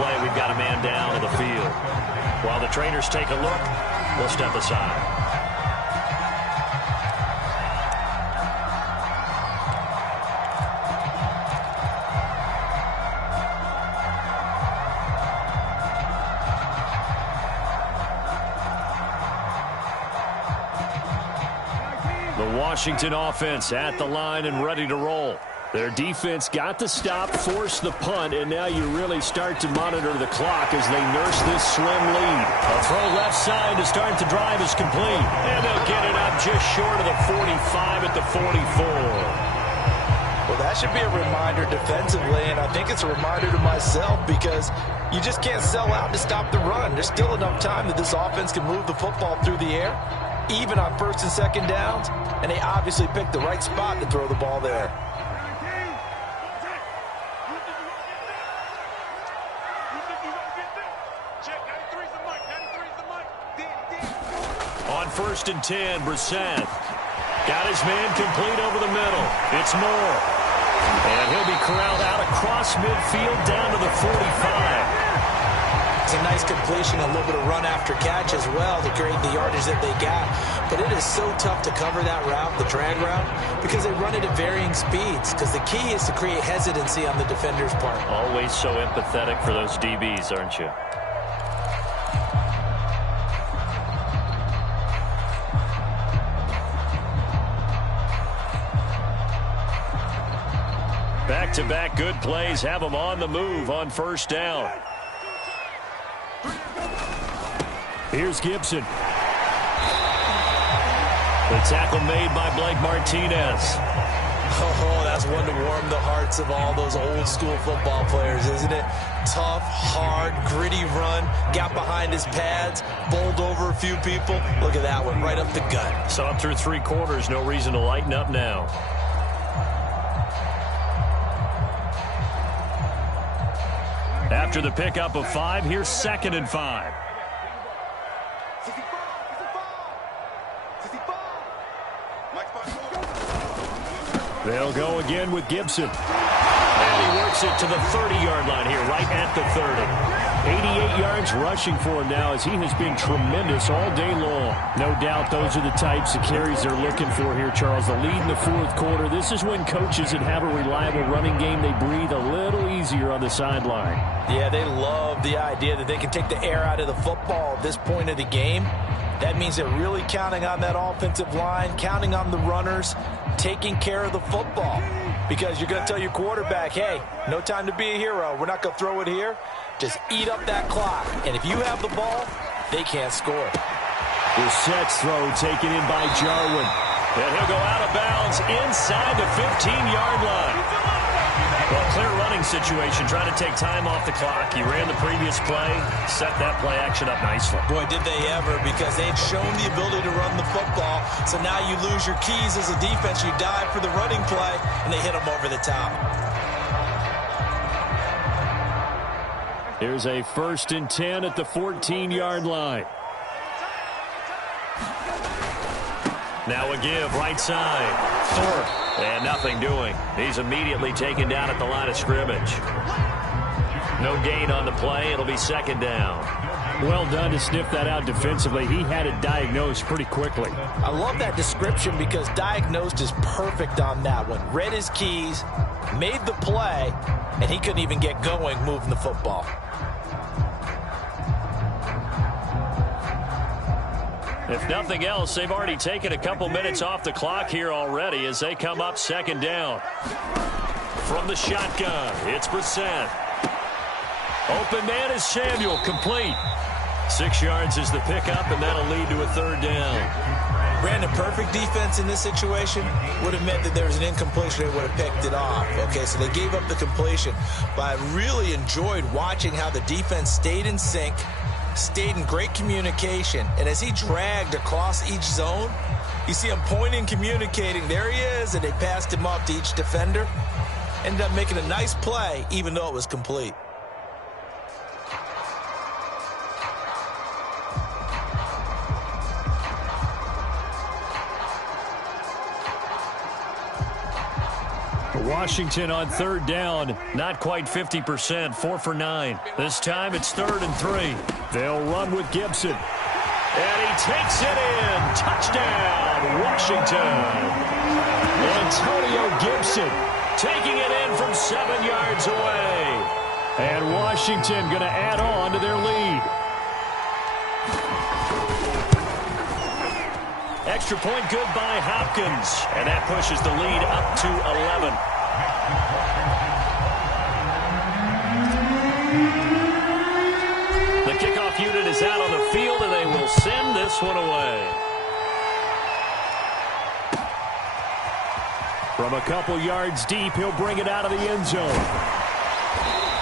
play, we've got a man down on the field. While the trainers take a look, we'll step aside. The Washington offense at the line and ready to roll. Their defense got the stop, forced the punt, and now you really start to monitor the clock as they nurse this slim lead. A throw left side to start the drive is complete. And they'll get it up just short of the 45 at the 44. Well, that should be a reminder defensively, and I think it's a reminder to myself because you just can't sell out to stop the run. There's still enough time that this offense can move the football through the air, even on first and second downs, and they obviously picked the right spot to throw the ball there. On 1st and 10, Brissett got his man complete over the middle. It's Moore. And he'll be corralled out across midfield down to the 45. It's a nice completion, a little bit of run after catch as well to create the yardage that they got. But it is so tough to cover that route, the drag route, because they run it at varying speeds. Because the key is to create hesitancy on the defender's part. Always so empathetic for those DBs, aren't you? Back-to-back good plays have them on the move on 1st down. Here's Gibson. The tackle made by Blake Martinez. Oh, that's one to warm the hearts of all those old-school football players, isn't it? Tough, hard, gritty run. Got behind his pads, bowled over a few people. Look at that one, right up the gut. Saw it through 3 quarters. No reason to lighten up now. After the pickup of 5, here's 2nd and 5. They'll go again with Gibson. And he works it to the 30-yard line here, right at the 30. 88 yards rushing for him now as he has been tremendous all day long. No doubt those are the types of carries they're looking for here, Charles. The lead in the 4th quarter. This is when coaches that have a reliable running game, they breathe a little easier on the sideline. Yeah, they love the idea that they can take the air out of the football at this point of the game. That means they're really counting on that offensive line, counting on the runners, taking care of the football. Because you're going to tell your quarterback, hey, no time to be a hero. We're not going to throw it here. Just eat up that clock. And if you have the ball, they can't score. Brissett's throw taken in by Jarwin. And he'll go out of bounds inside the 15-yard line. Well, clear running situation, trying to take time off the clock. He ran the previous play, set that play action up nicely. Boy, did they ever, because they'd shown the ability to run the football. So now you lose your keys as a defense. You dive for the running play, and they hit them over the top. Here's a 1st and 10 at the 14-yard line. Now a give, right side. Thorpe. And nothing doing. He's immediately taken down at the line of scrimmage. No gain on the play. It'll be 2nd down. Well done to sniff that out defensively. He had it diagnosed pretty quickly. I love that description because diagnosed is perfect on that one. Read his keys, made the play, and he couldn't even get going moving the football. If nothing else, they've already taken a couple minutes off the clock here already as they come up 2nd down. From the shotgun, it's Brissett. Open man is Samuel, complete. 6 yards is the pickup, and that'll lead to a 3rd down. Brandon, perfect defense in this situation would have meant that there was an incompletion. They would have picked it off. Okay, so they gave up the completion. But I really enjoyed watching how the defense stayed in sync, stayed in great communication, and as he dragged across each zone, you see him pointing, communicating. There he is, and they passed him off to each defender. Ended up making a nice play, even though it was complete. Washington on third down, not quite 50%, 4 for 9. This time it's 3rd and 3. They'll run with Gibson. And he takes it in. Touchdown, Washington. Antonio Gibson taking it in from 7 yards away. And Washington going to add on to their lead. Extra point good by Hopkins. And that pushes the lead up to 11. The kickoff unit is out on the field, and they will send this one away. From a couple yards deep, he'll bring it out of the end zone.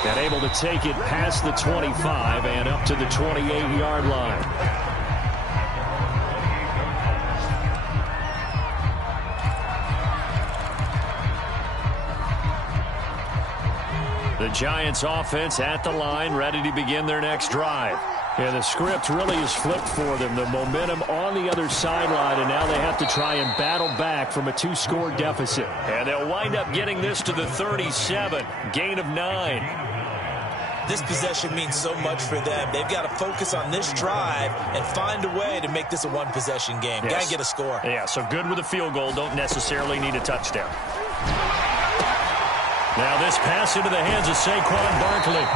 And able to take it past the 25 and up to the 28-yard line. The Giants offense at the line, ready to begin their next drive. Yeah, the script really is flipped for them. The momentum on the other sideline, and now they have to try and battle back from a 2-score deficit. And they'll wind up getting this to the 37, gain of 9. This possession means so much for them. They've got to focus on this drive and find a way to make this a one-possession game. Yes. Got to get a score. Yeah, so good with a field goal. Don't necessarily need a touchdown. Now this pass into the hands of Saquon Barkley.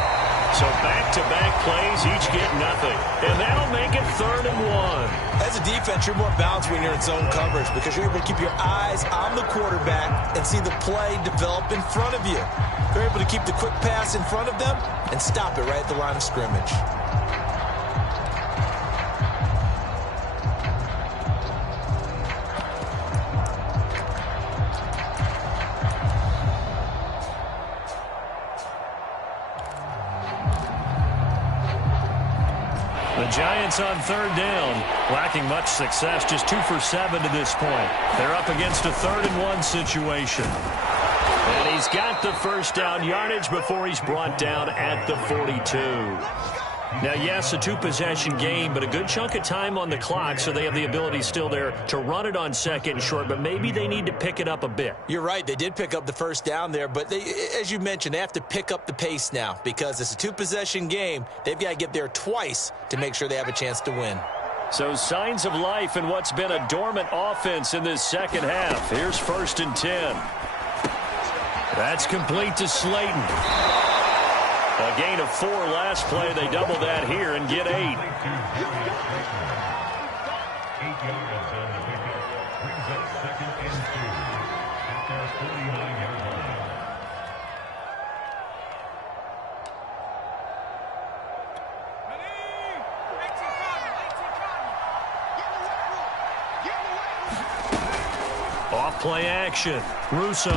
So back-to-back plays, each get nothing. And that'll make it 3rd and 1. As a defense, you're more balanced when you're in zone coverage because you're able to keep your eyes on the quarterback and see the play develop in front of you. They're able to keep the quick pass in front of them and stop it right at the line of scrimmage. The Giants on 3rd down, lacking much success, just 2 for 7 to this point. They're up against a 3rd and 1 situation. And he's got the first down yardage before he's brought down at the 42. Now, yes, a 2-possession game, but a good chunk of time on the clock, so they have the ability still there to run it on 2nd and short, but maybe they need to pick it up a bit. You're right. They did pick up the first down there, but as you mentioned, they have to pick up the pace now because it's a 2-possession game. They've got to get there twice to make sure they have a chance to win. So signs of life in what's been a dormant offense in this second half. Here's 1st and 10. That's complete to Slayton. A gain of 4 last play. They double that here and get 8. Off-play action. Russo.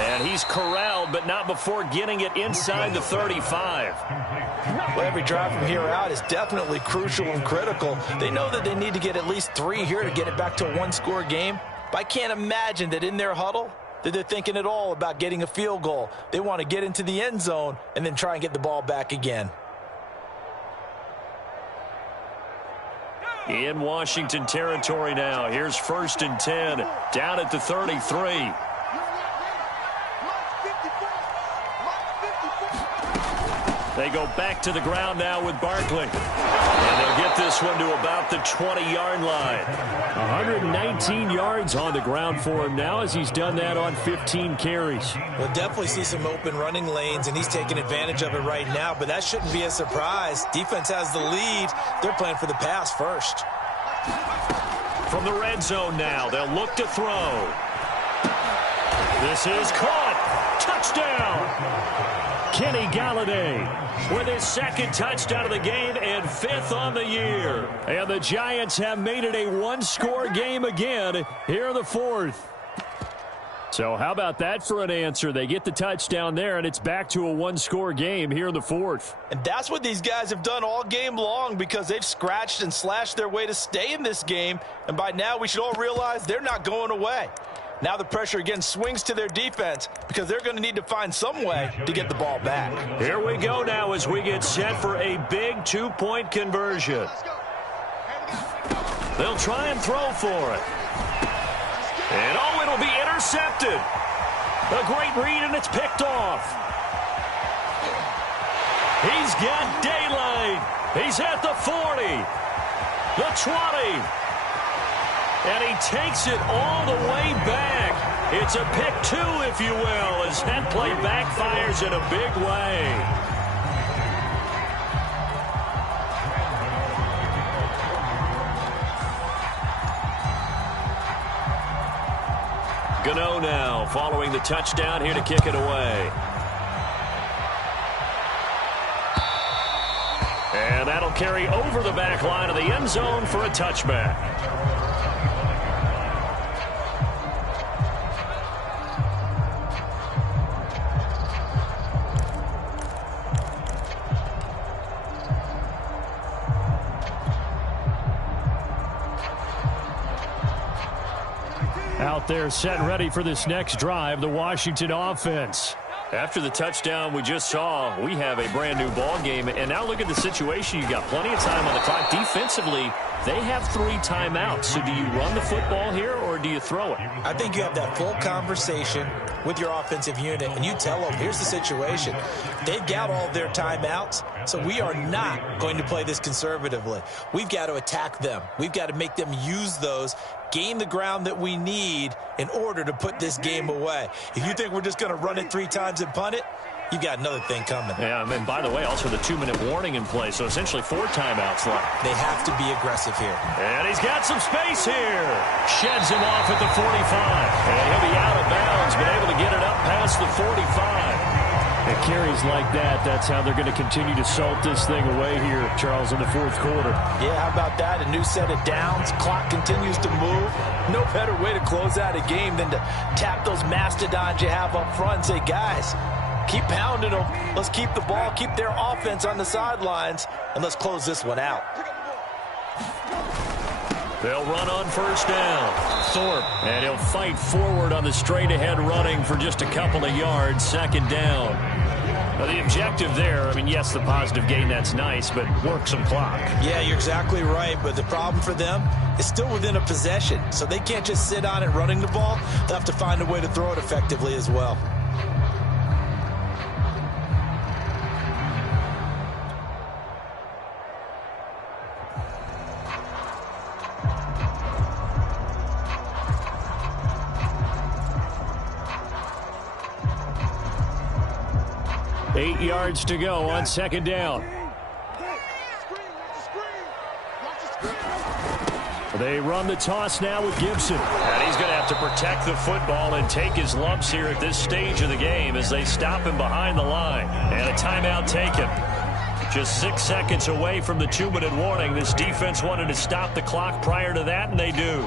And he's corralled, but not before getting it inside the 35. Well, every drive from here out is definitely crucial and critical. They know that they need to get at least 3 here to get it back to a 1-score game. But I can't imagine that in their huddle that they're thinking at all about getting a field goal. They want to get into the end zone and then try and get the ball back again. In Washington territory now. Here's 1st and 10. Down at the 33. They go back to the ground now with Barkley. And they'll get this one to about the 20-yard line. 119 yards on the ground for him now as he's done that on 15 carries. We'll definitely see some open running lanes, and he's taking advantage of it right now, but that shouldn't be a surprise. Defense has the lead. They're playing for the pass first. From the red zone now, they'll look to throw. This is caught. Touchdown. Kenny Galladay with his 2nd touchdown of the game and 5th on the year. And the Giants have made it a 1-score game again here in the 4th. So how about that for an answer? They get the touchdown there, and it's back to a 1-score game here in the 4th. And that's what these guys have done all game long because they've scratched and slashed their way to stay in this game. And by now, we should all realize they're not going away. Now the pressure again swings to their defense because they're going to need to find some way to get the ball back. Here we go now as we get set for a big 2-point conversion. They'll try and throw for it. And oh, it'll be intercepted. A great read, and it's picked off. He's got daylight. He's at the 40, the 20, and he takes it all the way back. It's a pick two, if you will, as that play backfires in a big way. Gano now following the touchdown here to kick it away. And that'll carry over the back line of the end zone for a touchback. Out there set and ready for this next drive, the Washington offense. After the touchdown we just saw, we have a brand new ball game. And now look at the situation. You got plenty of time on the clock. Defensively, they have 3 timeouts. So do you run the football here or do you throw it? I think you have that full conversation with your offensive unit, and you tell them, here's the situation. They've got all their timeouts, so we are not going to play this conservatively. We've got to attack them. We've got to make them use those, gain the ground that we need in order to put this game away. If you think we're just going to run it 3 times and punt it, you've got another thing coming. Yeah, and by the way, also the 2-minute warning in play, so essentially 4 timeouts left. They have to be aggressive here. And he's got some space here. Sheds him off at the 45. And he'll be out of bounds, but able to get it up past the 45. And carries like that, that's how they're going to continue to salt this thing away here, Charles, in the 4th quarter. Yeah, how about that? A new set of downs. Clock continues to move. No better way to close out a game than to tap those mastodons you have up front and say, guys, keep pounding them. Let's keep the ball, keep their offense on the sidelines, and let's close this one out. They'll run on 1st down. Thorpe, and he'll fight forward on the straight-ahead running for just a couple of yards. 2nd down. Now, the objective there, I mean, yes, the positive gain, that's nice, but work some clock. Yeah, you're exactly right, but the problem for them is still within a possession, so they can't just sit on it running the ball. They'll have to find a way to throw it effectively as well. Eight yards to go on 2nd down. They run the toss now with Gibson. And he's going to have to protect the football and take his lumps here at this stage of the game as they stop him behind the line. And a timeout taken. Just 6 seconds away from the 2-minute warning. This defense wanted to stop the clock prior to that, and they do.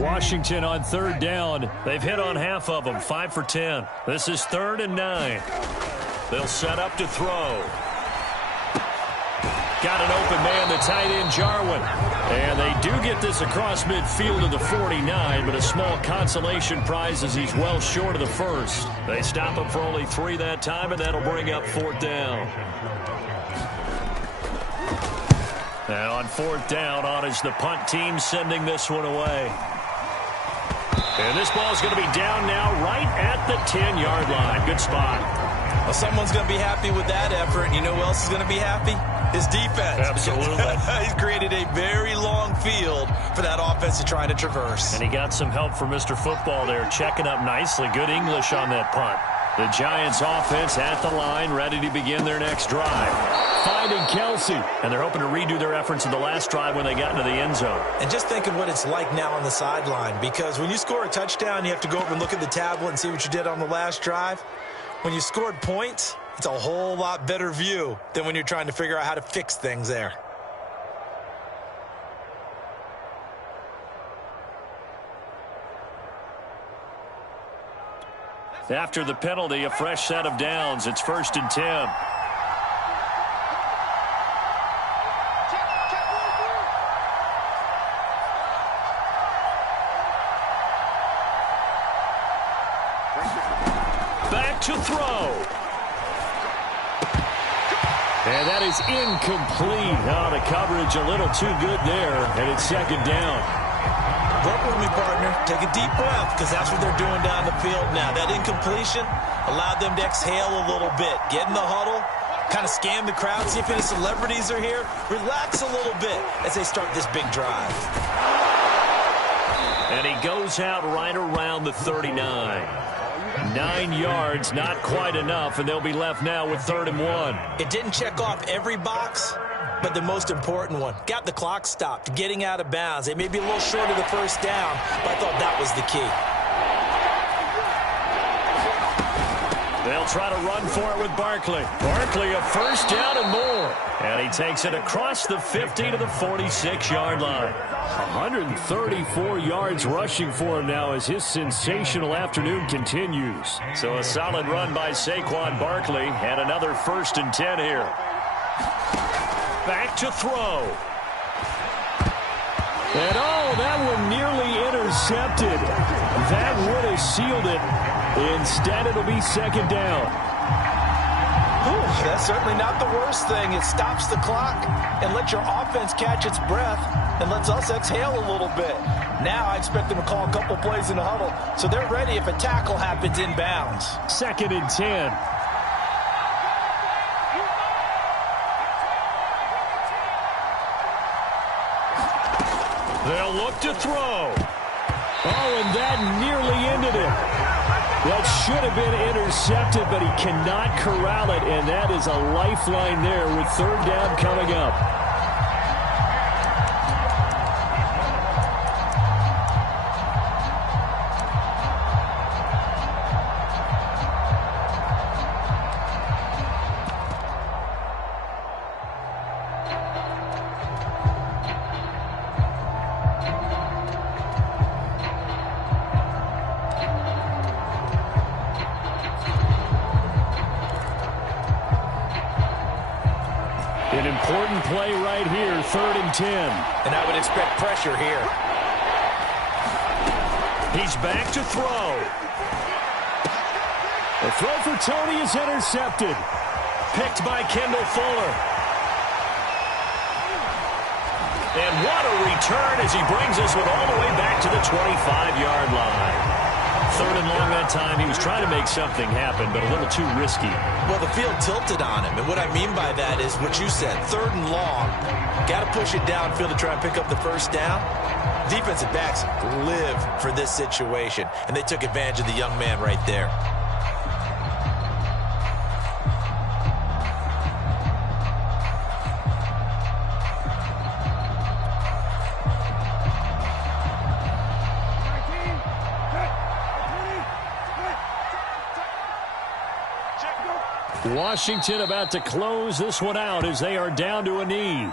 Washington on 3rd down. They've hit on half of them, 5 for 10. This is 3rd and 9. They'll set up to throw. Got an open man, the tight end, Jarwin. And they do get this across midfield to the 49, but a small consolation prize as he's well short of the 1st. They stop him for only 3 that time, and that'll bring up 4th down. And on 4th down, on is the punt team sending this one away. And this ball is going to be down now right at the 10-yard line. Good spot. Well, someone's going to be happy with that effort, and you know who else is going to be happy? His defense. Absolutely. He's created a very long field for that offense to try to traverse. And he got some help from Mr. Football there, checking up nicely. Good English on that punt. The Giants offense at the line, ready to begin their next drive. Finding Kelsey. And they're hoping to redo their efforts in the last drive when they got into the end zone. And just think of what it's like now on the sideline, because when you score a touchdown, you have to go over and look at the tablet and see what you did on the last drive. When you scored points, it's a whole lot better view than when you're trying to figure out how to fix things there. After the penalty, a fresh set of downs. It's 1st and 10. Back to throw. And that is incomplete. Oh, the coverage a little too good there, and it's second down. Work with me, partner. Take a deep breath, because that's what they're doing down the field now. That incompletion allowed them to exhale a little bit. Get in the huddle, kind of scan the crowd, see if any celebrities are here. Relax a little bit as they start this big drive. And he goes out right around the 39. 9 yards, not quite enough, and they'll be left now with 3rd and 1. It didn't check off every box, but the most important one. Got the clock stopped, getting out of bounds. They may be a little short of the first down, but I thought that was the key. They'll try to run for it with Barkley. Barkley, a first down and more. And he takes it across the 50 to the 46-yard line. 134 yards rushing for him now as his sensational afternoon continues. So a solid run by Saquon Barkley and another 1st and 10 here. Back to throw. And oh, that one nearly intercepted. That would have sealed it. Instead, it'll be 2nd down. That's certainly not the worst thing. It stops the clock and lets your offense catch its breath and lets us exhale a little bit. Now I expect them to call a couple plays in the huddle, so they're ready if a tackle happens inbounds. 2nd and 10. They'll look to throw. Oh, and that nearly ended it. That should have been intercepted, but he cannot corral it, and that is a lifeline there with 3rd down coming up. An important play right here, 3rd and 10. And I would expect pressure here. He's back to throw. The throw for Tony is intercepted. Picked by Kendall Fuller. And what a return as he brings us all the way back to the 25-yard line. 3rd and long that time. He was trying to make something happen, but a little too risky. Well, the field tilted on him, and what I mean by that is what you said, 3rd and long. Got to push it downfield to try and pick up the first down. Defensive backs live for this situation, and they took advantage of the young man right there. Washington about to close this one out as they are down to a knee.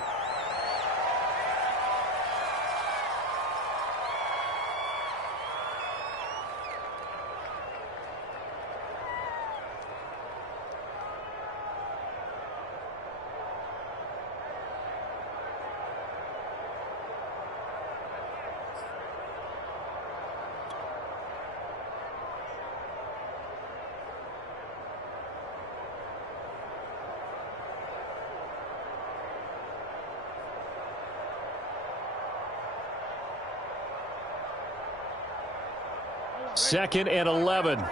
Second and 11. A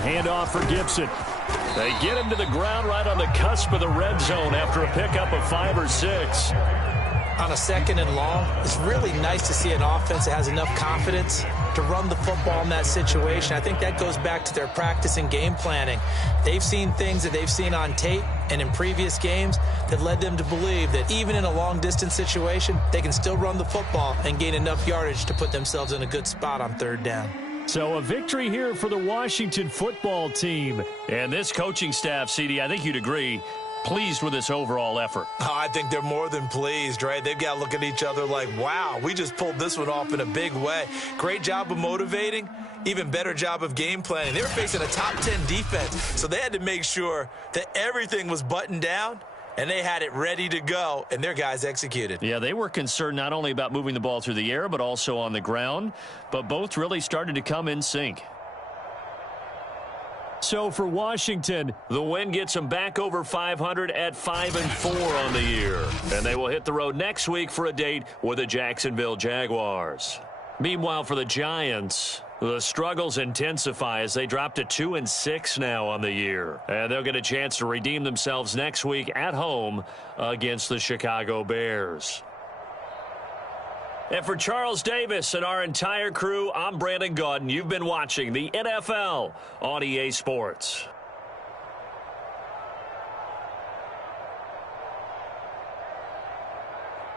handoff for Gibson. They get him to the ground right on the cusp of the red zone after a pickup of 5 or 6. On a 2nd and long, it's really nice to see an offense that has enough confidence to run the football in that situation. I think that goes back to their practice and game planning. They've seen things that they've seen on tape and in previous games that led them to believe that even in a long-distance situation, they can still run the football and gain enough yardage to put themselves in a good spot on 3rd down. So a victory here for the Washington football team. And this coaching staff, CD, I think you'd agree, pleased with this overall effort. Oh, I think they're more than pleased, right? They've got to look at each other like, wow, we just pulled this one off in a big way. Great job of motivating, even better job of game planning. They were facing a top 10 defense, so they had to make sure that everything was buttoned down, and they had it ready to go, and their guys executed. Yeah, they were concerned not only about moving the ball through the air, but also on the ground, but both really started to come in sync. So for Washington, the win gets them back over 500 at 5-4 on the year. And they will hit the road next week for a date with the Jacksonville Jaguars. Meanwhile, for the Giants, the struggles intensify as they drop to 2-6 now on the year. And they'll get a chance to redeem themselves next week at home against the Chicago Bears. And for Charles Davis and our entire crew, I'm Brandon Gaudin. You've been watching the NFL on EA Sports.